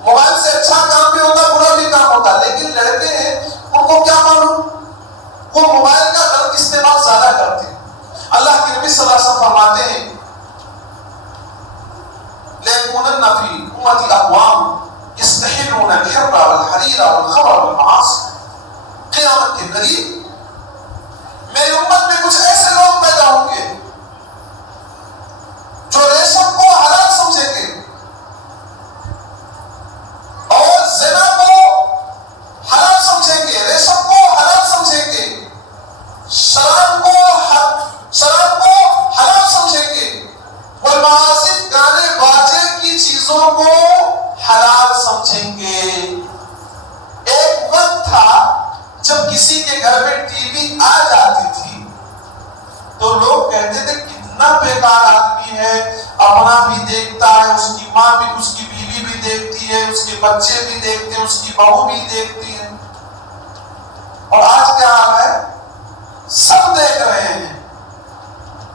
موبائل سے اچھا کام بھی ہوتا ہے، برا بھی کام ہوتا ہے. لیکن لڑکے ہیں، ان کو کیا معلوم، وہ موبائل کا غلط استعمال زیادہ کرتے ہیں. اللہ کے نبی صلی اللہ علیہ وسلم فرماتے ہیں لَيَكُونَنَّ فِي أُمَّتِي أَقْوَامٌ يَسْتَحِلُّونَ الْحِرَّ وَالْحَرِيرَ وَالْخَمْرَ وَالْمَعَاصِيَ. قیامت کے قریب میری امت میں کچھ ایسے لوگ پیدا ہوں گے جو ریشم کو حلال سمجھیں گے اور زنا کو حلال سمجھیں گے، ریشم کو حلال سمجھیں گے، شراب کو حلال سمجھیں گے، والمعاصی گانے باجے کی چیزوں کو حلال سمجھیں گے. ایک وقت تھا جب کسی کے گھر میں ٹی وی آ جاتی تھی تو لوگ کہتے تھے کتنا بیکار آدمی ہے، اپنا بھی دیکھتا ہے، اس کی ماں بھی، اس کی بیوی بھی دیکھتی ہے، اس کے بچے بھی دیکھتے ہیں، اس کی بہو بھی دیکھتی ہے. اور آج کیا حال ہے، سب دیکھ رہے ہیں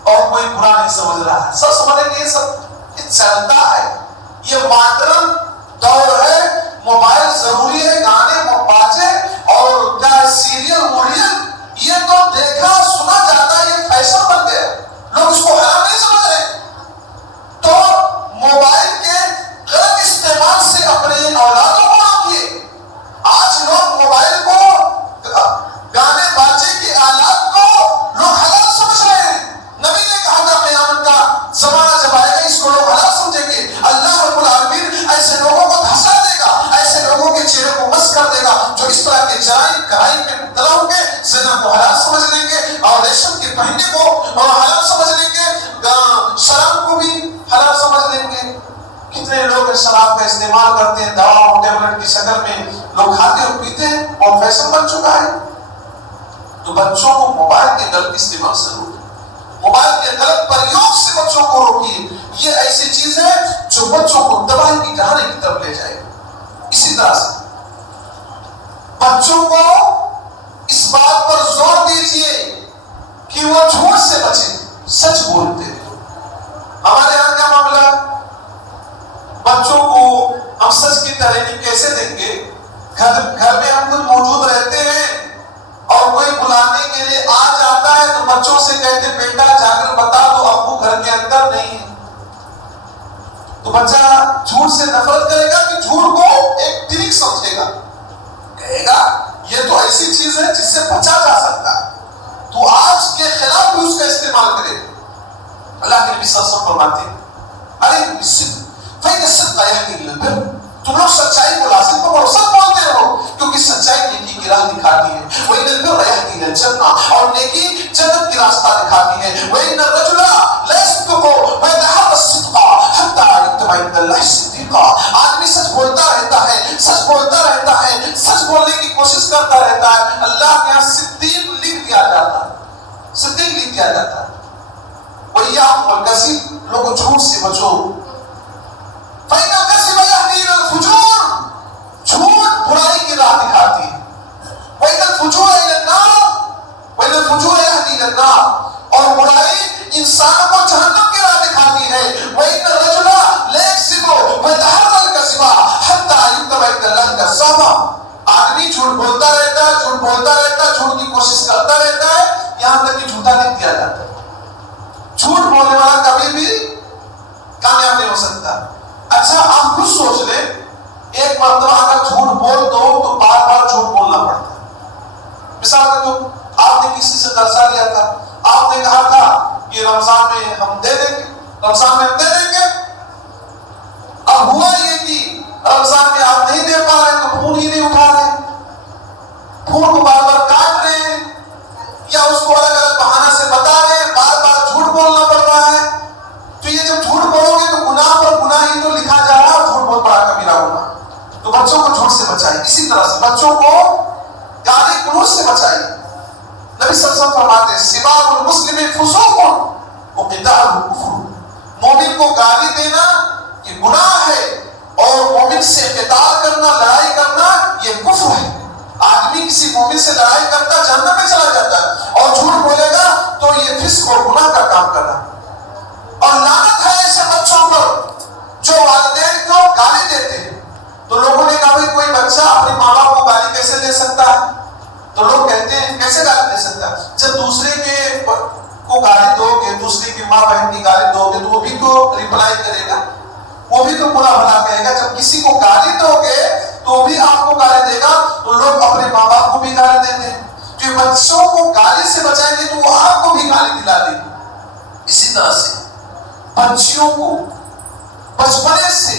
اور کوئی برا نہیں سمجھ رہا ہے. سب سمجھ رہے کہ یہ سب یہ چلتا ہے، یہ ماڈرن دور ہے. موبائل ضروری ہے، گانے باجے اور کیا سیریل ویریل یہ تو دیکھا سنا جاتا ہے، یہ فیشن بن گیا. لوگ اس کو حرام نہیں سمجھ رہے. تو موبائل کے غلط استعمال سے اپنے اولادوں کو روکیے. آج لوگ موبائل کو، گانے باجے کے آلات کو لوگ حلال سمجھ رہے ہیں. نبی نے کہا تھا قیامت کا زمانہ جب آئے گا اس کو لوگ حلال سمجھیں گے. اللہ رب العالمین ایسے لوگوں کو دھسا دے گا، ایسے لوگوں کے چہرے کو مس کر دے گا جو اس طرح کے جرائم کرائی میں مبتلا ہوں گے. زنا کو حلال سمجھ لیں گے اور ریشم کے پہننے کو حلال سمجھ لیں گے، شراب کو بھی حلال سمجھ لیں گے. کتنے لوگ شراب کا استعمال کرتے ہیں، دوا اور ٹیبلٹ کی شکل میں لوگ کھاتے اور پیتے ہیں اور فیشن بن چکا ہے. تو بچوں کو موبائل کے غلط استعمال سے روکیے، موبائل کے غلط پریوگ سے بچوں کو روکیے. یہ ایسی چیز ہے جو بچوں کو تباہی کی کہانی کی طرف لے جائے. اسی طرح سے بچوں کو اس بات پر زور دیجیے کہ وہ جھوٹ سے بچیں، سچ بولتے ہیں. ہمارے یہاں کیا معاملہ ہے، بچوں کو ہم سچ کی تعلیم کیسے دیں گے؟ گھر میں ہم خود موجود رہتے ہیں اور کوئی بلانے کے لیے آ جاتا ہے تو بچوں سے کہتے بیٹا جا کر بتا دو ابو گھر کے اندر نہیں ہے. تو بچہ جھوٹ سے نفرت کرے گا کہ جھوٹ کو ایک ٹرک سمجھے گا، کہے گا یہ تو ایسی چیز ہے جس سے بچا جا سکتا ہے، تو آج کے خلاف بھی اس کا استعمال کرے. اللہ کے نبی صلی اللہ علیہ وسلم فرماتے ہیں علیکم بالصدق فإن الصدق يهدي إلى البر. تم لوگ سچائی کو لازم پکڑو، سچ بولتے رہو کیونکہ سچائی نیکی کی راہ دکھاتی ہے. وإن البر يهدي إلى الجنة، اور نیکی جنت کی راستہ دکھاتی ہے. وإن الرجل لا يصدق ويتحرى الصدق حتى يكتب عند الله صديقا. آدمی سچ بولتا رہتا ہے، سچ بولتا رہتا ہے، سچ بولنے کی کوشش کرتا رہتا ہے، اللہ کے یہاں صدیق لکھ دیا جاتا ہے، صدیق لکھ دیا جاتا ہے. وإياكم والكذب، لوگوں جھوٹ سے بچو. فإن الكذب يهدي إلى الفجور، جھوٹ برائی کی راہ دکھاتی ہے. وإن الفجور إلى النار، وإن الفجور يهدي إلى النار، اور برائی انسانوں کو جہنم کی راہ دکھاتی ہے. وإن الرجل لا يكذب ويتحرى الكذب حتى يكتب عند الله كذابا. آدمی جھوٹ بولتا رہتا ہے، جھوٹ بولتا رہتا ہے، جھوٹ کی کوشش کرتا رہتا ہے، یہاں تک کہ جھوٹا لکھ دیا جاتا ہے. جھوٹ بولنے والا کبھی بھی کامیاب نہیں ہو سکتا. اچھا آپ خود سوچ لیں، ایک مرتبہ اگر جھوٹ بول دو تو بار بار جھوٹ بولنا پڑتا ہے. مثال کے طور آپ نے کسی سے قرضہ لیا تھا، آپ نے کہا تھا کہ رمضان میں ہم دے دیں گے، رمضان میں ہم دے دیں گے، اسی طرح سے بچوں کو گالی گلوچ سے بچائیے. نبی صلی اللہ علیہ وسلم فرماتے ہیں سباب المسلم فسوق وقتالہ کفر. مومن کو گالی دینا یہ گناہ ہے اور مومن سے قتال کرنا، لڑائی کرنا یہ کفر ہے. آدمی کسی مومن سے لڑائی کرتا جہنم میں چلا جاتا ہے، اور جھوٹ بولے گا تو یہ فسق اور گناہ کا کام کرنا. اور لعنت ہے ایسے بچوں پر جو والدین کو گالی دیتے ہیں. تو لوگوں نے کہا بھائی کوئی بچہ اپنے ماں باپ کو گالی کیسے دے سکتا ہے؟ تو لوگ کہتے ہیں کیسے گالی دے سکتا ہے؟ جب دوسرے کے کو گالی دو گے، دوسرے کی ماں بہن کی گالی دو گے تو وہ بھی تو ریپلائی کرے گا، وہ بھی تو برا بھلا کہے گا. جب کسی کو گالی دو گے تو وہ بھی آپ کو گالی دے گا. تو لوگ اپنے ماں باپ کو بھی گالی دیتے ہیں. جو بچوں کو گالی سے بچائیں گے تو وہ آپ کو بھی گالی دلا دیں گے. اسی طرح سے بچیوں کو بچپنے سے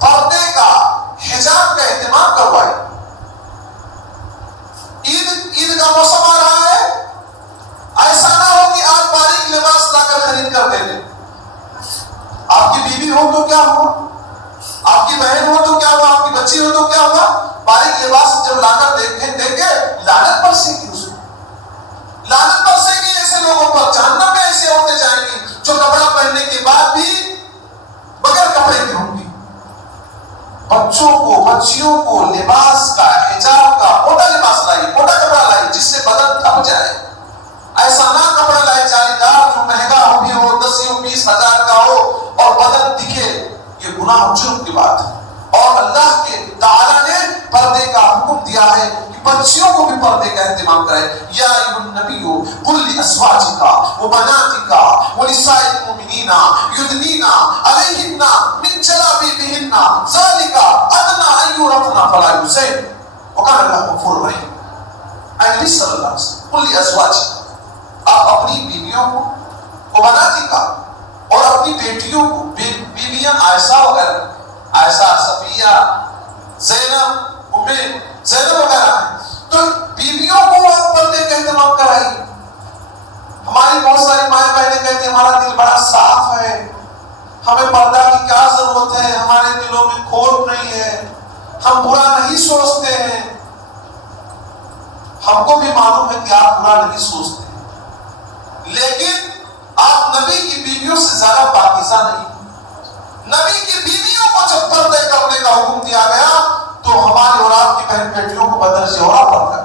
پردے کا، حجاب کا اہتمام کروائے. عید کا موسم آ رہا ہے، ایسا نہ ہو کہ آپ باریک لباس لا کر خرید کر دے دیں. آپ کی بیوی ہو تو کیا ہوا، آپ کی بہن ہو تو کیا ہوا، آپ کی بچی ہو تو کیا ہوا، باریک لباس جب لا کر دیں گے لعنت برسے گی، اس کو لعنت برسے گی. ایسے لوگوں پر جہنم میں ایسے ہوتے جائیں گے جو کپڑا پہننے کے بعد بھی بغیر کپڑے کے ہوں گی. بچوں کو، بچیوں کو لباس کا، حجاب کا، موٹا لباس لائیے، موٹا کپڑا لائیے جس سے بدن ڈھک جائے. ایسا نہ کپڑا لائے جالی دار جو مہنگا ہو بھی ہو، 10-20 ہزار کا ہو اور بدن دکھے. یہ گناہ جرم کی بات ہے. اور اللہ کے تعالیٰ نے پردے کا حکم دیا ہے کہ بچیوں کو بھی پردے کا اہتمام کرے. یا ایھا النبی قل لازواجک وبناتک ونساء المؤمنین یدنین علیہن من جلابیبہن ذلک ادنی ان یعرفن فلا یؤذین وکان اللہ غفورا رحیما. اے نبی صلی اللہ علیہ وسلم قل لازواجک، آپ اپنی بیویوں کو، وبناتک اور اپنی بیٹیوں کو، بیویاں عائشہ وغیرہ، عائشہ، صفیہ، زینب، زینب وغیرہ ہیں، تو بیویوں کو آپ پردے کا اہتمام کرائیے. ہماری بہت ساری مائیں بہنیں کہتی ہیں ہمارا دل بڑا صاف ہے، ہمیں پردہ کی کیا ضرورت ہے، ہمارے دلوں میں کھوٹ نہیں ہے، ہم برا نہیں سوچتے ہیں. ہم کو بھی معلوم ہے کہ آپ برا نہیں سوچتے ہیں، لیکن آپ نبی کی بیویوں سے زیادہ پاکیزہ نہیں. نبی کی بیویوں کو جب پردے کرنے کا حکم دیا گیا تو ہماری اور آپ کی بہن بیٹیوں کو بدرجہ اولا پردہ.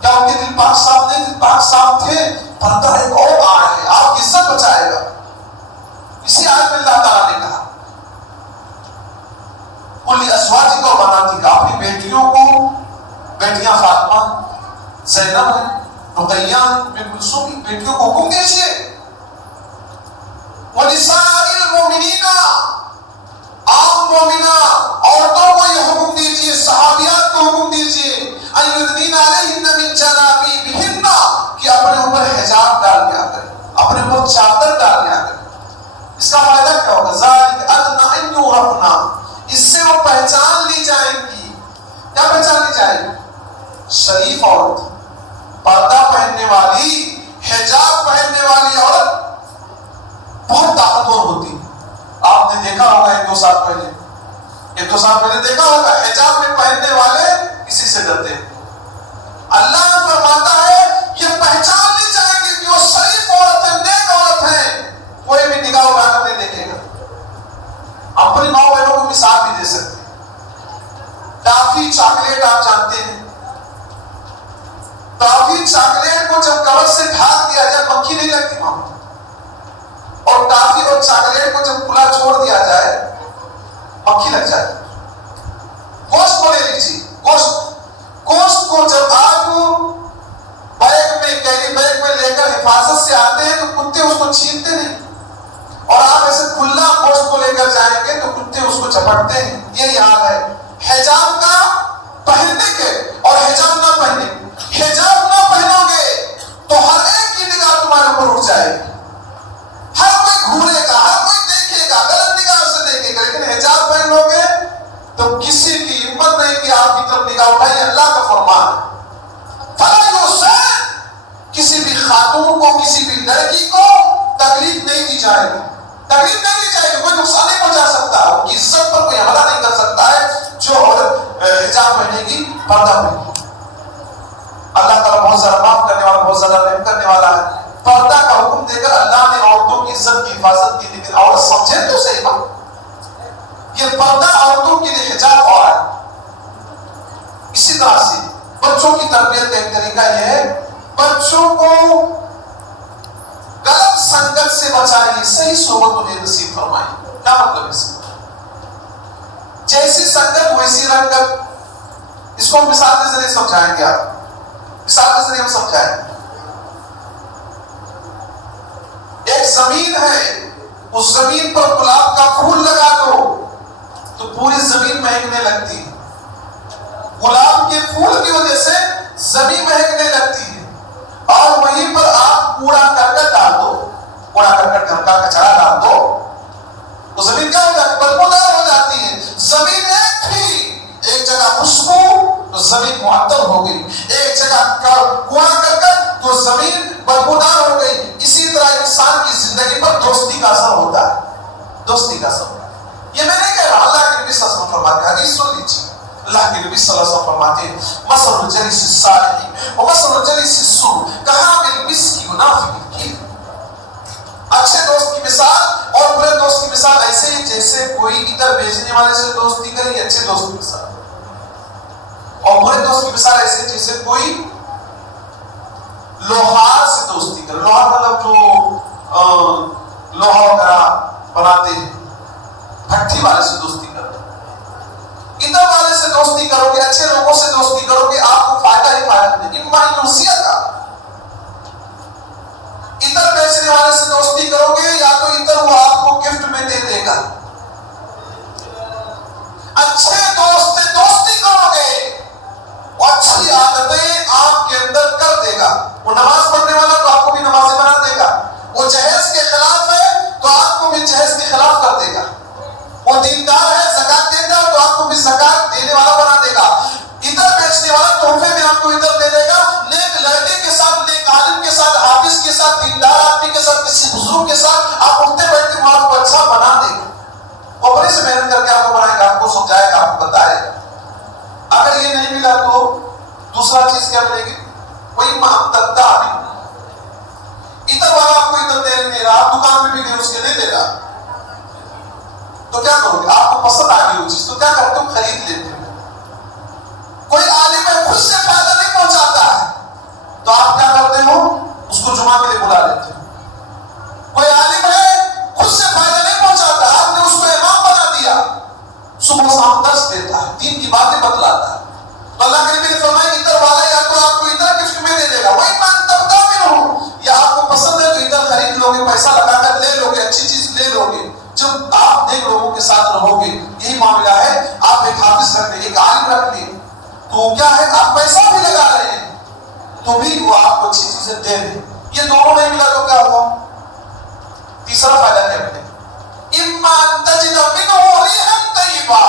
کیا ان کے دل پاک صاف نہیں؟ دل پاک صاف تھے. پردہ ایک اور آڑ ہے، آپ کی عزت بچائے گا. اسی آیت میں اللہ تعالیٰ نے کہا قل لازواجک وبناتک، اپنی بیٹیوں کو، بیٹیاں فاطمہ، زینب ہیں، رقیہ، ام کلثوم، بیٹیوں کو حکم دیجیے. وَنِسَاءِ الْمُؤْمِنِينَ، عام مومنہ عورتوں کو یہ حکم دیجیے، صحابیات کو حکم دیجیے أَن يُدْنِينَ عَلَيْهِنَّ مِن جَلَابِيبِهِنَّ، کہ اپنے اوپر حجاب ڈال لیا کریں، اپنے اوپر چادر ڈال لیا کریں. اس کا فائدہ کیا ہوگا؟ ذَلِكَ أَدْنَىٰ أَن يُعْرَفْنَ، اس سے وہ پہچان لی جائیں گی. کیا پہچان لی جائے گی؟ شریف عورت، پردہ پہننے والی، حجاب پہننے والی عورت بہت طاقتور ہوتی ہے. آپ نے دیکھا ہوگا ایک دو سال پہلے دیکھا ہوگا حجاب میں پہننے والے کسی سے ڈرتے ہیں. اللہ نے فرماتا ہے یہ پہچان لی جائے گی کہ وہ شریف عورت ہے، نیک عورت ہے. کوئی بھی نگاہ اٹھا کر نہیں دیکھے گا. اپنی ماں بہنوں کو مثال بھی دے سکتے ہیں. ٹافی چاکلیٹ آپ جانتے ہیں، ٹافی چاکلیٹ کو جب کور سے ڈھک دیا جائے مکھی نہیں لگتی ماں، اور ٹافی اور چاکلیٹ کو جب کھلا چھوڑ دیا جائے مکھی لگ جائے. گوشت کو لے لیجیے، گوشت کو جب آپ بیگ میں، کیری بیگ میں لے کر حفاظت سے آتے ہیں تو کتے اس کو چھینتے نہیں، اور آپ ایسے کھلا گوشت کو لے کر جائیں گے تو کتے اس کو چپٹتے ہیں. یہی حال ہے حجاب کا پہننے کے اور حجاب نہ پہننے. حجاب نہ پہنو گے تو ہر ایک کی نگاہ تمہارے اوپر اٹھ جائے گی، ہر کوئی گھورے گا، ہر کوئی دیکھے گا، غلط نگاہ سے دیکھے گا. لیکن حجاب پہن لو گے تو کسی کی ہمت نہیں کہ آپ کی طرف نگاہ اٹھائے. اللہ کا فرمان ہے فلا یؤذین، کسی بھی خاتون کو، کسی بھی لڑکی کو تکلیف نہیں دی جائے گی، تکلیف نہیں دی جائے گی. کوئی نقصان نہیں پہنچا سکتا، ان کی عزت پر کوئی حملہ نہیں کر سکتا ہے. جو عورت پہنے گی؟ پردہ پہنے گی. اللہ تعالیٰ بہت زیادہ معاف کرنے والا، بہت زیادہ رحم کرنے والا ہے. پردہ کا حکم دے کر اللہ نے عورتوں کی عزت کی حفاظت کی، لیکن عورت سمجھے تو صحیح بات، یہ پردہ عورتوں کے لیے حجاب اور ہے. اسی طرح سے بچوں کی تربیت کا ایک طریقہ یہ ہے، بچوں کو غلط سنگت سے بچائیے، صحیح صحبت انہیں نصیب فرمائیے. کیا مطلب اس کا؟ جیسی سنگت ویسی رنگت. اس کو ہم مثال کے ذریعے سمجھائیں گے. آپ مثال کے ذریعے ہم سمجھائیں. ایک زمین ہے، اس زمین پر گلاب کا پھول لگا دو تو پوری زمین مہکنے لگتی ہے. گلاب کے پھول کی وجہ سے زمین مہکنے لگتی ہے. اور وہیں پر آپ کوڑا کرکٹ ڈال دو، کوڑا کرکٹ گھر کا کچرا ڈال دو، وہ زمین کیا ہو جاتی ہے؟ بدبودار ہو جاتی ہے. زمین ایک تھی، ایک جگہ خوشبو تو زمین معطر ہو گئی، ایک جگہ کوڑا کرکٹ تو زمین بدبودار ہو گئی. اسی طرح انسان کی زندگی پر دوستی کا اثر ہوتا ہے. دوستی کا اثر ہوتا ہے. یہ میں نہیں کہہ رہا، اللہ کے نبی صلی اللہ علیہ وسلم فرماتے ہیں، حدیث سن لیجیے. اللہ کے نبی صلی اللہ علیہ وسلم فرماتے ہیں، مثل الجلیس الصالح ومثل الجلیس السوء کحامل المسک ونافخ الکیر. اچھے دوست کی مثال اور برے دوست کی مثال ایسے ہی جیسے کوئی عطر بیچنے والے سے دوستی کرے، اچھے دوست کی مثال. اور برے دوست کی مثال ایسے جیسے کوئی لوہار سے دوستی کرے. لوہار مطلب جو لوہا وغیرہ بناتے ہیں، بھٹی والے سے دوستی کرو. عطر والے سے دوستی کرو گے، اچھے لوگوں سے دوستی کرو گے، آپ کو فائدہ ہی فائدہ دے. ان مایوسیت کا عطر بیچنے والے سے دوستی کرو گے، یا تو عطر وہ آپ کو گفٹ میں دے دے گا. اچھے دوست سے دوستی کرو گے، وہ اچھی عادتیں آپ کے اندر کر دے گا. وہ نماز پڑھنے والا تو آپ کو بھی نمازی بنا دے گا. وہ جہیز کے خلاف ہے تو آپ کو بھی جہیز کے خلاف کر دے گا. وہ دیندار ہے، زکات دیتا ہے تو آپ کو بھی زکات دینے والا بنا دے گا. عطر بیچنے والا تحفے میں آپ کو عطر دے دے گا. نیک لڑکے کے ساتھ، نیک عالم کے ساتھ، حافظ کے ساتھ، دیندار آدمی کے ساتھ، کسی بزرگ کے ساتھ آپ اٹھتے بیٹھتے وہ آپ کو اچھا بنا دے گا. وہ بڑے سے محنت کر کے آپ کو بنائے گا، آپ کو سمجھائے گا، آپ کو بتائے گا. اگر یہ نہیں ملا تو دوسرا چیز کیا ملے گی؟ وہی محبت. عطر والا آپ کو عطر دے نہیں رہا، آپ دکان میں بھی نہیں اس کے نہیں دے رہا، تو کیا کرو گے؟ آپ کو پسند آ گئی وہ چیز تو کیا کرتے ہو؟ خرید لیتے ہو. کوئی عالم ہے، خود سے فائدہ نہیں پہنچاتا ہے تو آپ کیا کرتے ہو؟ اس کو جمعہ کے لیے بلا لیتے ہو. کوئی عالم ہے، خود سے فائدہ نہیں پہنچاتا، آپ نے اس کو امام بنا دیا، صبح شام درس دیتا ہے، دین کی باتیں بتلاتا ہے. تو اللہ کے نبی نے فرمایا عطر والا یا تو آپ کو عطر گفٹ میں دے دے گا، وہی من تبتا میں ہو، یا آپ کو پسند ہے تو عطر خرید لو گے، پیسہ لگا کر لے لو گے، اچھی چیز لے لو گے. جب آپ نیک لوگوں کے ساتھ رہو گے، یہی معاملہ ہے. آپ ایک حافظ رکھ لیں، ایک عالم رکھ لیں تو کیا ہے؟ آپ پیسہ بھی لگا رہے ہیں تو بھی وہ آپ کو اچھی چیزیں دے رہے ہیں. یہ دونوں نہیں ملا تو کیا ہوا؟ تیسرا فائدہ کیا ملے؟ اما ان تجد منه ريحا طيبا.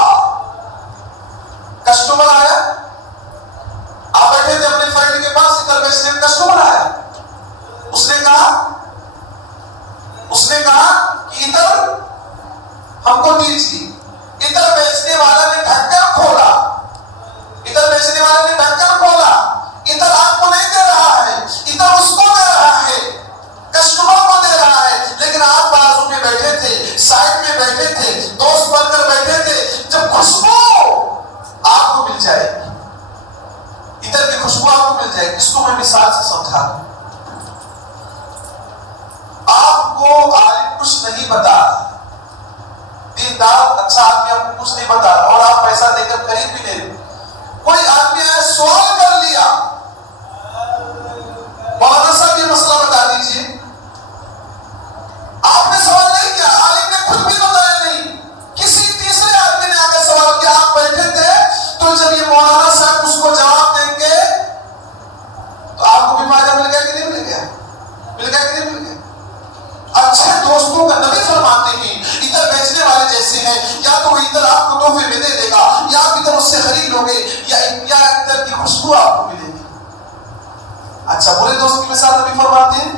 کسٹمر آیا، آپ بیٹھے تھے اپنے فرینڈ کے پاس، عطر بیچنے میں کسٹمر آیا. اس نے کہا کہ عطر ہم کو دیجیے. عطر بیچنے والا نے ڈھکن کھولا، عطر بیچنے والے نے ڈھکن کھولا. عطر آپ کو نہیں دے رہا ہے، عطر اس کو دے رہا ہے، کسٹمر کو دے رہا ہے. لیکن آپ بازو میں بیٹھے تھے، سائڈ میں بیٹھے تھے، دوست بن کر بیٹھے تھے. جب خوشبو آپ کو مل جائے گی، عطر کی خوشبو آپ کو مل جائے گی. اس کو میں مثال سے سمجھا دوں. آپ کو عالم کچھ نہیں بتا رہا، دیندار اچھا آدمی آپ کو کچھ نہیں بتا رہا، اور آپ پیسہ دے کر خرید بھی نہیں رہے. کوئی آدمی آیا، سوال کر لیا، مولانا صاحب یہ مسئلہ بتا دیجیے. آپ نے سوال نہیں کیا، عالم نے خود بھی بتایا نہیں، کسی تیسرے آدمی نے آ کے سوال کیا. آپ بیٹھے تھے تو جب یہ مولانا صاحب اس کو جواب دیں گے تو آپ کو بھی فائدہ مل گیا کہ نہیں مل گیا؟ مل گیا کہ نہیں مل گیا؟ اچھے دوستوں کا نبی فرماتے ہیں عطر بیچنے والے جیسے ہیں، یا تو وہ عطر آپ کو تحفے میں دے دے گا، یا آپ عطر اس سے خرید لو گے، یا عطر کی خوشبو آپ کو ملے گی. اچھا، برے دوست کی مثال نبی فرماتے ہیں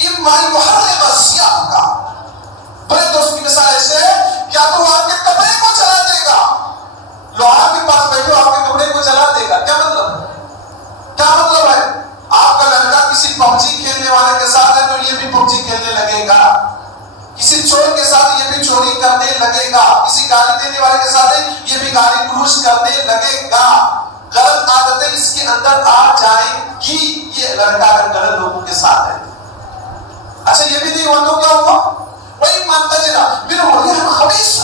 اما یحرق ثیابک. برے دوست کی مثال ایسے ہے، یا تو وہ آپ کے کپڑے کو جلا دے گا، لوہا کے پینے والے کے ساتھ ہے تو یہ بھی پب جی کھیلنے لگے گا، کسی چور کے ساتھ یہ بھی چوری کرنے لگے گا، کسی گالی دینے والے کے ساتھ یہ بھی گالی گلوچ کرنے لگے گا، غلط عادتیں اس کے اندر آ جائیں گی۔ یہ لڑکا اگر غلط لوگوں کے ساتھ ہے، اچھا یہ بھی نہیں ہوا تو کیا ہوا؟ وہی مانتا چلا پھر ہو گیا خبیث،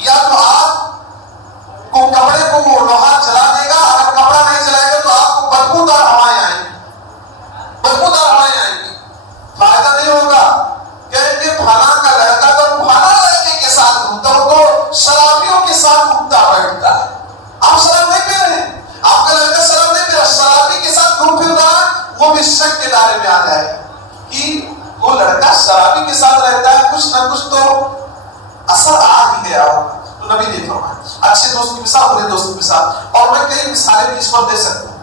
یا تو آپ کو کپڑے کو وہ لوہا جلا دے گا، اگر کپڑا نہیں جلائے گا تو آپ کو بدبودار ہوائیں آئیں گی، بدبودار ہوائیں آئیں گی، فائدہ نہیں ہوگا۔ کہیں گے پھلاں کا لڑکا تو پھلاں لڑکے کے ساتھ گھومتا ہو تو شرابیوں کے ساتھ گھومتا بیٹھتا ہے۔ آپ شراب نہیں پی رہے ہیں، آپ کا لڑکا شراب نہیں پی رہا، شرابی کے ساتھ گھوم پھر رہا ہے، وہ بھی شک کے دائرے میں آ جائے کہ وہ لڑکا شرابی کے ساتھ رہتا ہے، کچھ نہ کچھ تو اثر آ ہی گیا ہوگا۔ تو نبی نے فرمایا اچھے دوست کی مثال برے دوست کی مثال، اور میں کئی مثالیں بھی اس پر دے سکتا ہوں،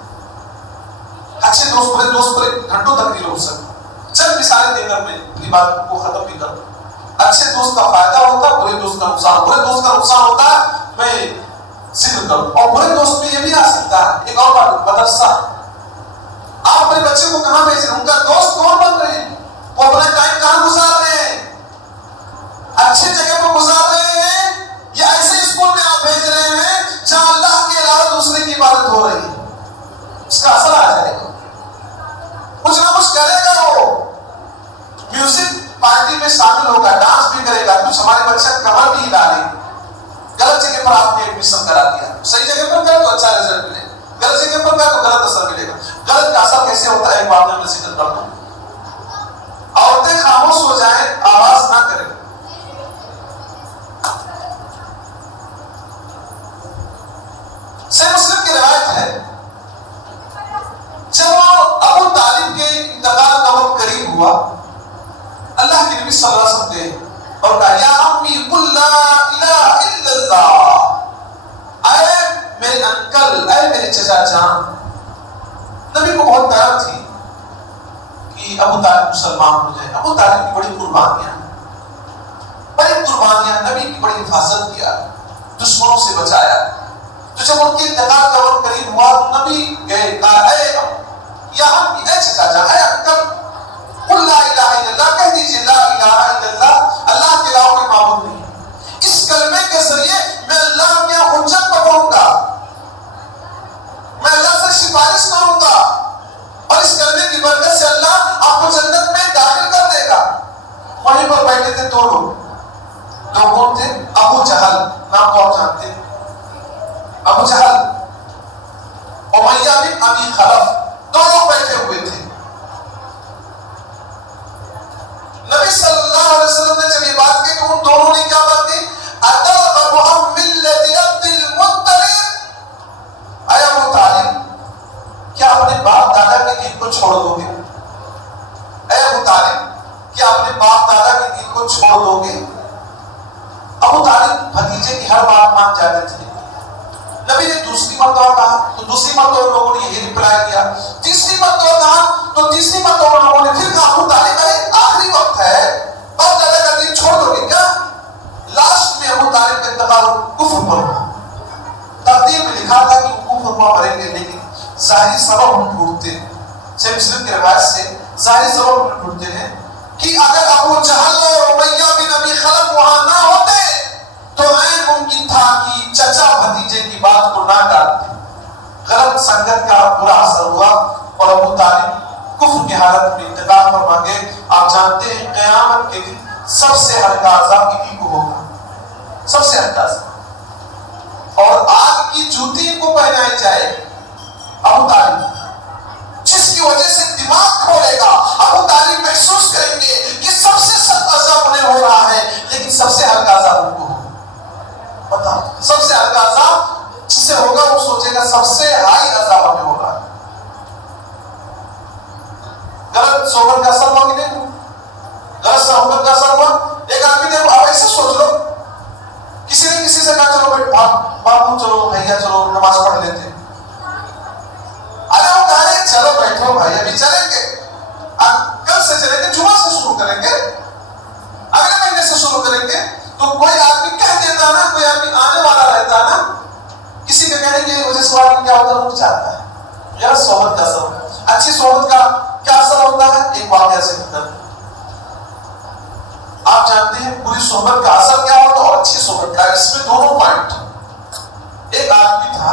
اچھے دوست برے دوست پر گھنٹوں تک نہیں روک سکتا، چند مثالیں دے کر میں اپنی بات کو ختم بھی کروں۔ اچھے دوست کا فائدہ ہوتا ہے، برے دوست کا نقصان، برے دوست کا نقصان ہوتا ہے میں ذکر کروں، اور برے دوست میں یہ بھی آ سکتا ہے۔ ایک اور بات، مدرسہ، آپ اپنے بچے کو کہاں بھیج رہے ہیں، ان کا دوست کون بن رہے ہیں، وہ اپنا ٹائم کہاں گزار رہے ہیں، اچھے جگہ پر گزار رہے ہیں یا ایسے اسکول میں آپ بھیج رہے ہیں جہاں اللہ کے علاوہ دوسرے کی عبادت ہو رہی ہے، اس کا اثر آ جائے گا، کچھ نہ کچھ کرے گا، وہ میوزک پارٹی میں شامل ہوگا، ڈانس بھی کرے گا، کچھ ہمارے بچے کمر بھی ہلا لیں گے۔ غلط جگہ پر آپ نے ایڈمیشن کرا دیا، صحیح جگہ پر گیا تو اچھا رزلٹ ملے، غلط جگہ پر گیا تو غلط اثر ملے گا۔ غلط کا اثر کیسے ہوتا ہے ایک بات میں ذکر کرتا ہوں، عورتیں خاموش ہو جائیں، آواز نہ کریں۔ صحیح مسلم کی روایت ہے، جب ابو طالب کے انتقال کا وقت قریب ہوا، اللہ کے نبی صلی اللہ علیہ وسلم نے اور کہا یا امی قل لا الہ الا اللہ، اے میرے انکل، اے میرے چچا جان۔ نبی کو بہت پیار تھی کہ ابو طالب مسلمان ہو جائے۔ ابو طالب کی بڑی قربانیاں، نبی کی بڑی حفاظت کیا، دشمنوں سے بچایا۔ تو جب ان کے انتقال کا وقت قریب ہوا تو نبی گئے، کہا اے یا امی، اے چچا جان، اے انکل، قل لا الہ الا اللہ، کہہ دیجئے لا الہ الا اللہ، اللہ کے علاوہ کوئی معبود نہیں۔ اس کلمے کے ذریعے میں اللہ کے حجت پکڑوں گا، میں اللہ سے سفارش کروں گا، اور اس کلمے کی برکت سے اللہ آپ کو جنت میں داخل کر دے گا۔ وہیں پر بیٹھے تھے دو لوگ، دو کون تھے؟ ابو جہل، نام تو آپ جانتے ہیں، ابو جہل، امیہ بن ابی خلف، دو لوگ بیٹھے ہوئے تھے۔ نبی صلی اللہ علیہ وسلم نے جب یہ بات کی تو ان دونوں نے کیا بات کی؟ اترغب عن ملت عبد المطلب، اے ابو طالب، کیا اپنے باپ دادا کے دین کو چھوڑ دو گے؟ اے ابو طالب، کیا اپنے باپ دادا کے دین کو چھوڑ دو گے؟ ابو طالب بھتیجے کی ہر بات مان جاتے تھے۔ نبی نے دوسری مرتبہ کہا تو دوسری مرتبہ لوگوں نے یہی رپلائی کیا، تیسری مرتبہ کہا تو تیسری مرتبہ لوگوں نے پھر کہا ابو طالب آخری وقت ہے، باپ دادا کا دین چھوڑ دو گے کیا؟ لاسٹ میں ابو طالب کا انتقال کفر پر ہوا۔ تقدیر میں لکھا تھا کہ وہ کفر پر مریں گے، لیکن ظاہری سبب ہم ڈھونڈتے ہیں، صحیح مسلم کی روایت سے ظاہری سبب ہم ڈھونڈتے ہیں کہ اگر ابو جہل اور امیہ بن ابی خلف وہاں نہ ہوتے تو غیر ممکن تھا کہ چچا بھتیجے کی بات کو نہ ٹالتے۔ غلط سنگت کا برا اثر ہوا اور ابو طالب کفر کی حالت میں انتقال فرما گئے۔ آپ جانتے ہیں قیامت کے دن سب سے ہلکا عذاب انہی کو ہوگا، سب سے ہلکا عذاب، اور آگ کی جوتی ان کو پہنائی جائے گی۔ ابو طالب جس کی وجہ سے دماغ کھولے گا، ابو طالب محسوس کریں گے کہ سب سے سخت عذاب انہیں ہو رہا ہے، لیکن سب سے ہلکا عذاب ان کو ہوگا۔ بتاؤ، سب سے ہلکا عذاب جسے ہوگا وہ سوچے گا سب سے ہائی عذاب ہمیں ہو رہا ہے۔ غلط صحبت کا اثر ہوا کہ نہیں؟ غلط صحبت کا اثر ہوا۔ ایک آدمی نے آپ ایسے سوچ لو، کسی نے کسی سے کہا چلو بیٹھ بابو، چلو بھیا، چلو نماز پڑھ لیتے، ارے وہ کہہ رہے چلو بیٹھو بھائی ابھی چلیں گے، کل سے چلیں گے، جمعہ سے شروع کریں گے، اگلے مہینے سے شروع کریں گے۔ تو کوئی آدمی کہہ دیتا نا، کوئی آدمی آنے والا رہتا نا، کسی کے کہنے کی وجہ سے آدمی کیا ہوتا ہے، رک جاتا ہے۔ غلط صحبت کا اثر، اچھی صحبت کا کیا اثر ہوتا ہے؟ ایک واقعہ سے ختم. آپ جانتے ہیں بری صحبت کا اثر کیا ہوتا ہے اور اچھی صحبت کا. اس میں دونوں پوائنٹ. ایک آدمی تھا,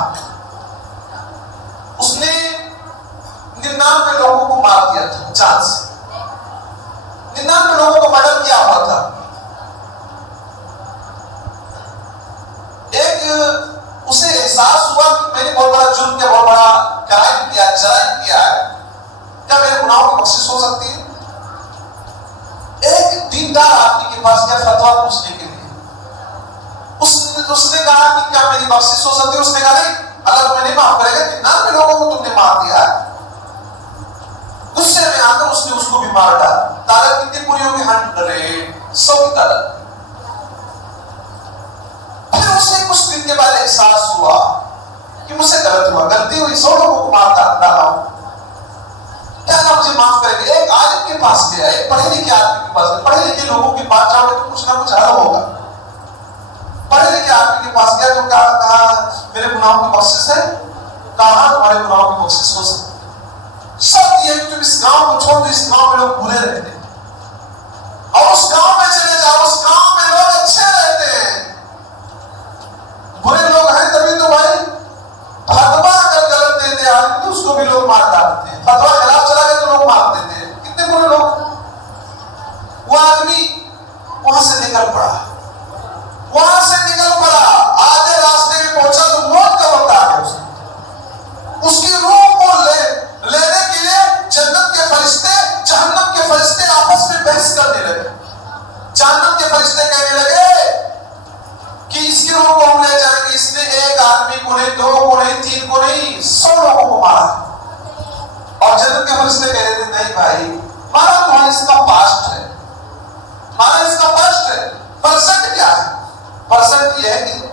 اس نے 99 لوگوں کو مار دیا تھا جان سے. 99 لوگوں کو مرڈر کیا ہوا تھا. ایک اسے احساس ہوا کہ میں نے بہت بڑا جرم کیا, بہت بڑا کرائم کیا, جرائم کیا ہے, کیا میرے گناہوں کی بخشش ہو سکتی ہے؟ ایک دیندار آدمی کے پاس گیا فتویٰ پوچھنے کے لیے. اس نے کہا کہ کیا میری بخشش ہو سکتی ہے؟ اس نے کہا نہیں, اللہ تمہیں نہیں معاف کرے گا, 99 لوگوں کو تم نے مار دیا ہے. غصے میں آ کر اس نے اس کو بھی مار ڈالا. تعداد کتنی پوری ہوگی؟ 100 کی تعداد. پھر اسے کچھ دن کے بعد احساس ہوا کہ مجھ سے غلط ہوا, غلطی ہوئی, 100 لوگوں کو مار ڈالا ہوں, کیا اللہ مجھے معاف کرے گا؟ ایک عالم کے پاس گیا, ایک پڑھے لکھے آدمی کے پاس گیا. پڑھے لکھے لوگوں کے پاس جاؤ گے تو کچھ نہ کچھ حل ہوگا. پڑھے لکھے آدمی کے پاس گیا تو کہا میرے گناہوں کی بخشش ہے. کہاں تمہارے گناہوں کی بخشش ہو سکتی؟ شرط یہ ہے کہ تم اس گاؤں کو چھوڑ دو, اس گاؤں میں لوگ برے رہتے ہیں, اور اس گاؤں میں چلے جاؤ, اس گاؤں میں لوگ اچھے رہتے ہیں. برے لوگ ہیں تبھی تو بھائی فتویٰ اگر غلط دیتے آدمی تو اس کو بھی لوگ مار ڈالتے ہیں. فتویٰ خلاف چلا گیا تو لوگ مار دیتے ہیں. کتنے برے لوگ. وہ آدمی وہاں سے نکل پڑا, آدھے راستے میں پہنچا تو موت کا وقت آ گیا. اس کی روح کو لینے کے لیے جنت کے فرشتے جہنم کے فرشتے آپس میں بحث کرنے لگے. جہنم کے فرشتے کہنے لگے کہ اس کی روح کو ہم لے جائیں گے. اس نے ایک آدمی کو نہیں, 2 کو نہیں, 3 کو نہیں, 100 لوگوں کو مارا. اور جنت کے فرشتے کہہ رہے تھے نہیں بھائی, مارا تو اس کا پاسٹ ہے, مارا اس کا پاسٹ ہے. پرسنٹ کیا ہے؟ پرسنٹ یہ ہے کہ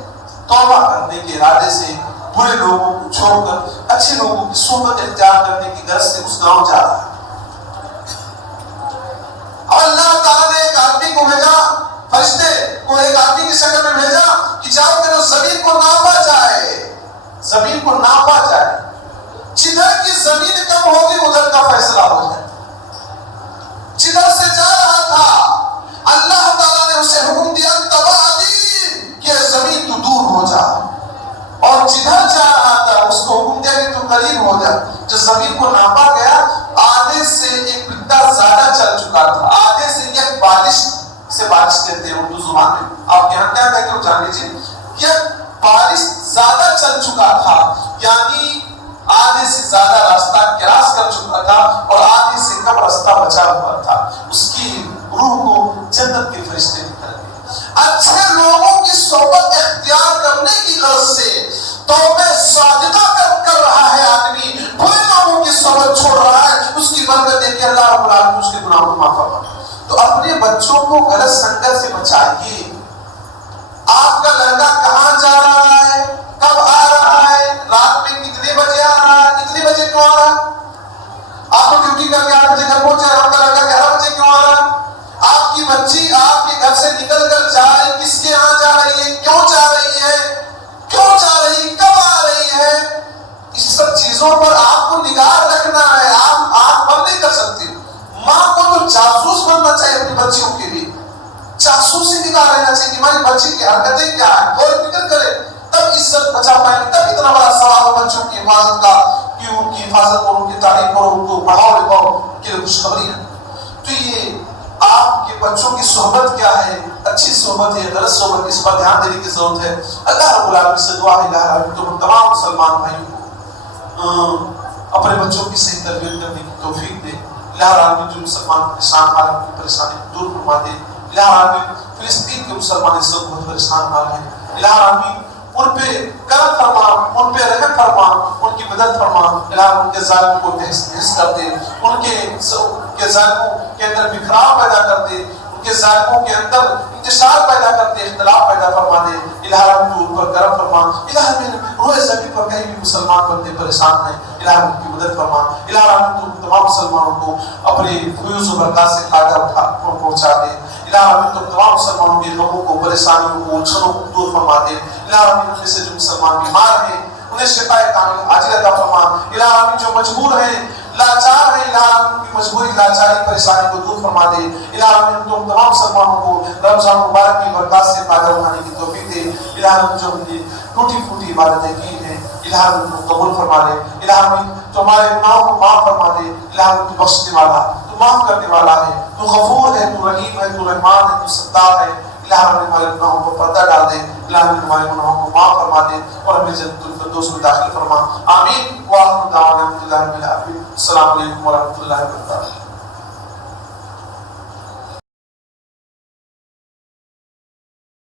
توبہ کرنے کے ارادے سے برے لوگوں کو چھوڑ کر اچھے لوگوں کی صحبت اختیار کرنے کی غرض سے اس گاؤں جا رہا ہے. اور اللہ تعالیٰ نے ایک آدمی کو بھیجا, فرشتے کو ایک آدمی کی شکل میں بھیجا کہ جاؤ کرو زمین کو ناپا جائے, زمین کو ناپا جائے. جدھر کی زمین کم ہوگی ادھر کا فیصلہ ہو جائے. جدھر سے جا رہا تھا اللہ تعالیٰ نے اسے حکم دیا کہ زمین تو دور ہو جا, اور جدھر جا رہا تھا اس کو حکم دیا کہ تو قریب ہو جا. جب زمین کو ناپا گیا آدھے سے ایک بتا زیادہ چل چکا تھا. آدھے سے یک بارش سے بارش کہتے ہیں اردو زبان میں, آپ یہاں کیا کہتے ہو جان لیجیے. یک بارش زیادہ چل چکا تھا, یعنی آدھے سے زیادہ راستہ کراس کر چکا تھا اور آدھے سے کم راستہ بچا ہوا تھا. اس کی روح کو جنت کے فرشتے نکل گئے. اچھے لوگوں کی صحبت اختیار کرنے کی غرض سے توبہ صادقہ کر رہا ہے آدمی, برے لوگوں کی صحبت چھوڑ رہا ہے, اس کی برکت ہے کہ اللہ رب العالمین اس کے گناہوں کو معاف فرمائے. تو اپنے بچوں کو غلط سنگت سے بچائیے. آپ کا لڑکا کہاں جا رہا ہے, کب آ رہا ہے, رات میں کتنے بجے آ رہا ہے, کتنے بجے کیوں آ رہا ہے. آپ کو ڈیوٹی کر کے 8 بجے گھر پہنچے, آپ کا لڑکا 11 بجے کیوں آ رہا ہے. آپ کی بچی آپ کے گھر سے نکل کر جا رہی, کس کے یہاں جا رہی ہے, کیوں جا رہی ہے, کیوں جا رہی, کب آ رہی ہے. اس سب چیزوں پر آپ کو نگاہ رکھنا ہے. آپ آنکھ بند نہیں کر سکتے. ماں کو تو جاسوس بننا چاہیے اپنی بچیوں کے لیے, جاسوسی نگاہ رہنا چاہیے کہ ہماری بچی کی حرکتیں کیا ہیں, غور فکر کرے, تب عزت بچا پائیں گے. تب اتنا بڑا سوال ہے بچوں کی حفاظت کا کہ ان کی حفاظت کرو, ان کی تعلیم کرو, ان کو پڑھاؤ لکھاؤ, ان کے لیے خوشخبری ہے. تو یہ آپ کے بچوں کی صحبت کیا ہے, اچھی صحبت ہے, غلط صحبت, اس پر دھیان دینے کی ضرورت ہے. اللہ رب العالمین سے دعا ہے الہ تم تمام مسلمان بھائیوں کو اپنے بچوں کی صحیح تربیت کرنے کی توفیق دے. الہ العالمین جو مسلمان پریشان عالم کی پریشانی دور فرما دے. الہ العالمین فلسطین کے مسلمان اس وقت بہت پریشان حال ہیں. الہ العالمین ان پہ کرم فرما, ان پہ رحم فرما, ان کی مدد فرما. الہ ان کے ظالموں کو تہس کر دے, ان کے ظالموں کے اندر بکھراؤ پیدا کر دے, ان کے ظالموں کے اندر انتشار پیدا کر دے, اختلاف پیدا فرما دے. الہ تو ان پر کرم فرما. الہ میں روئے زمین پر کہیں بھی مسلمان بندے پریشان ہیں, الہ ان کی مدد فرما. الہ تو تمام مسلمانوں کو اپنے فیوز و برکات سے فائدہ پہنچا دے. الہ تو تمام مسلمانوں کے لوگوں کو پریشانیوں کو الجھنوں کو دور فرما دے. الہ ان میں سے جو مسلمان بیمار ہیں انہیں شفا کامل عاجل عطا فرما. الہ جو مجبور ہیں لاچار ہیں، الہ ان کی مجبوری لاچاری پریشانی کو دور فرما دے، الہ ہم تمام مسلمانوں کو رمضان مبارک کی برکات سے فائدہ اٹھانے کی توفیق دے، الہ جو ہم نے ٹوٹی پھوٹی عبادتیں کی ہیں الہ ان کو قبول فرما دے، الہ تو ہمارے گناہوں کو معاف فرما دے، الہ تو بخشنے والا، تو معاف کرنے والا ہے، تو غفور ہے، تو رحیم ہے، تو رحمان ہے، تو ستار ہے، الہ نے ہمارے گناہوں پر پردہ ڈال دے، الہ نے ہمارے گناہوں کو معاف فرما دے اور ہمیں جنت الفردوس میں داخل فرما، آمین۔ وآخر دعوانا الحمد للہ رب العالمین، السلام علیکم ورحمۃ اللہ وبرکاتہ۔